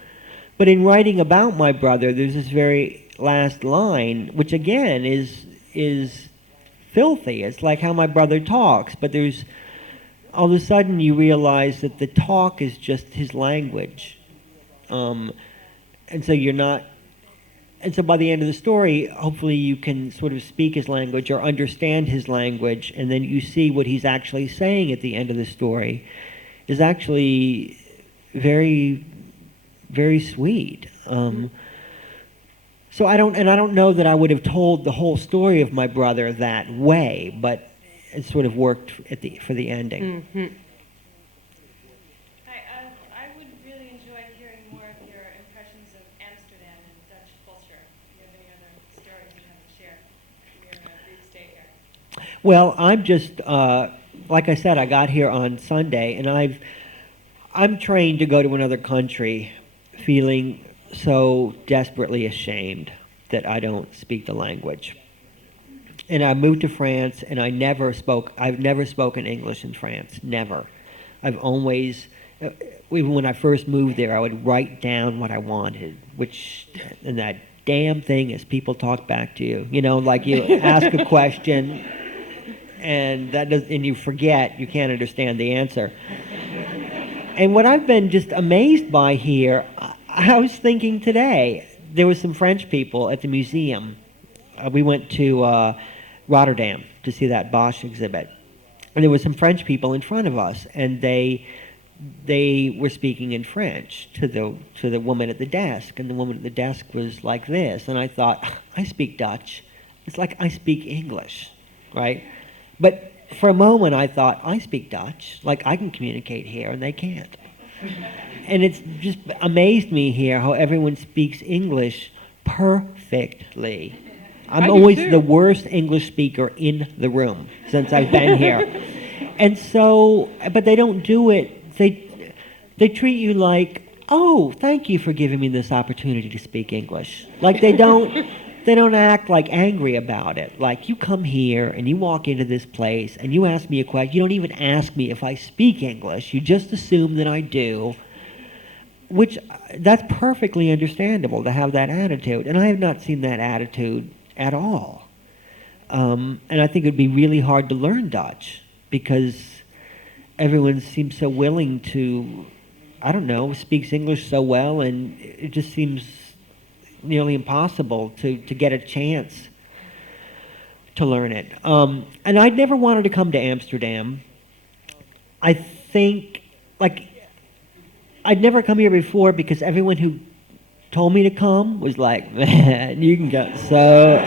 but in writing about my brother, there's this very last line, which again is filthy. It's like how my brother talks, but there's, all of a sudden you realize that the talk is just his language. And so you're not, and so by the end of the story, hopefully you can sort of speak his language or understand his language, and then you see what he's actually saying at the end of the story is actually very, very sweet. So I don't know that I would have told the whole story of my brother that way, but it sort of worked for the ending. Mm-hmm. Hi, I would really enjoy hearing more of your impressions of Amsterdam and Dutch culture. Do you have any other stories you have to share? You're in a big state here. Well, I'm just, like I said, I got here on Sunday, and I'm trained to go to another country feeling so desperately ashamed that I don't speak the language. And I moved to France, and I've never spoken English in France, never. I've always, even when I first moved there, I would write down what I wanted, and that damn thing is people talk back to you. You know, like you ask a question, and and you forget, you can't understand the answer. And what I've been just amazed by here, I was thinking today, there were some French people at the museum. We went to Rotterdam to see that Bosch exhibit. And there were some French people in front of us, and they were speaking in French to the woman at the desk, and the woman at the desk was like this, and I thought, I speak Dutch. It's like I speak English, right? But for a moment I thought, I speak Dutch, like I can communicate here and they can't. And it's just amazed me here how everyone speaks English perfectly. I'm always the worst English speaker in the room since I've been here. And so, but they don't do it, they treat you like, oh, thank you for giving me this opportunity to speak English. Like they don't act like angry about it. Like you come here and you walk into this place and you ask me a question. You don't even ask me if I speak English. You just assume that I do, which that's perfectly understandable to have that attitude. And I have not seen that attitude at all. And I think it would be really hard to learn Dutch because everyone seems so willing to, I don't know, speaks English so well, and it just seems nearly impossible to get a chance to learn it. And I'd never wanted to come to Amsterdam. I think, like, I'd never come here before because everyone who told me to come was like, man, you can get so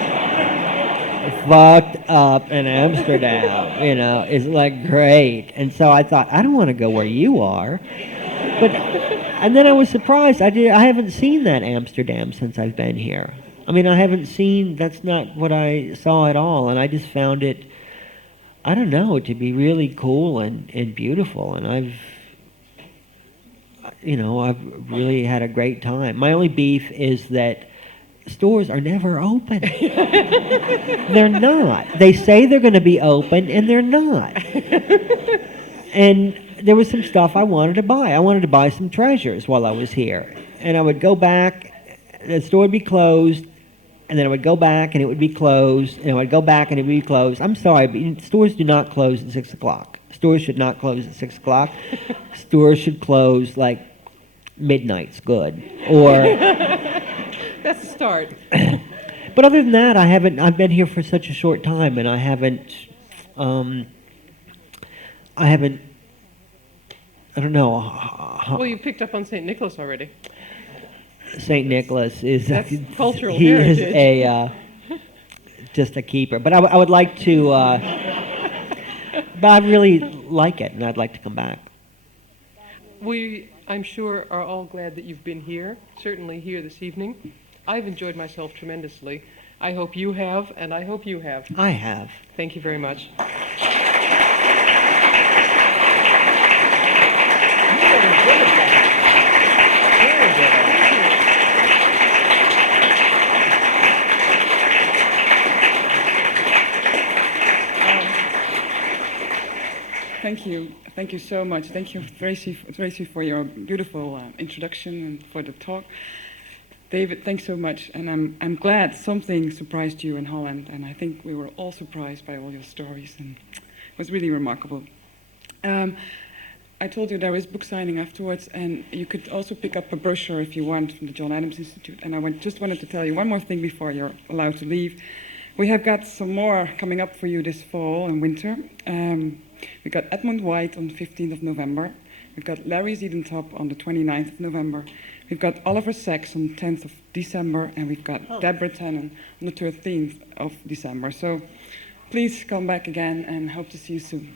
fucked up in Amsterdam, you know, it's like great. And so I thought, I don't want to go where you are. But, and then I was surprised. I haven't seen that Amsterdam since I've been here. I mean, I haven't seen, that's not what I saw at all. And I just found it, I don't know, to be really cool and beautiful. And I've really had a great time. My only beef is that stores are never open. They're not. They say they're going to be open, and they're not. And there was some stuff I wanted to buy. I wanted to buy some treasures while I was here. And I would go back, the store would be closed, and then I would go back and it would be closed, and I would go back and it would be closed. I'm sorry, but stores do not close at 6 o'clock. Stores should not close at 6 o'clock. Stores should close like midnight's good. Or That's a start. but other than that, I've been here for such a short time, and I haven't, I don't know. Well, you picked up on St. Nicholas already. St. Nicholas is That's cultural he heritage. is a just a keeper. But I would like to, but I really like it, and I'd like to come back. We, I'm sure, are all glad that you've been here, certainly here this evening. I've enjoyed myself tremendously. I hope you have, and I hope you have. I have. Thank you very much. Thank you so much. Thank you, Tracy, for your beautiful introduction and for the talk. David, thanks so much, and I'm glad something surprised you in Holland, and I think we were all surprised by all your stories, and it was really remarkable. I told you there is book signing afterwards, and you could also pick up a brochure if you want from the John Adams Institute. And I just wanted to tell you one more thing before you're allowed to leave. We have got some more coming up for you this fall and winter. We've got Edmund White on the 15th of November. We've got Larry Ziedentop on the 29th of November. We've got Oliver Sacks on the 10th of December, and we've got Deborah Tannen on the 13th of December. So please come back again, and hope to see you soon.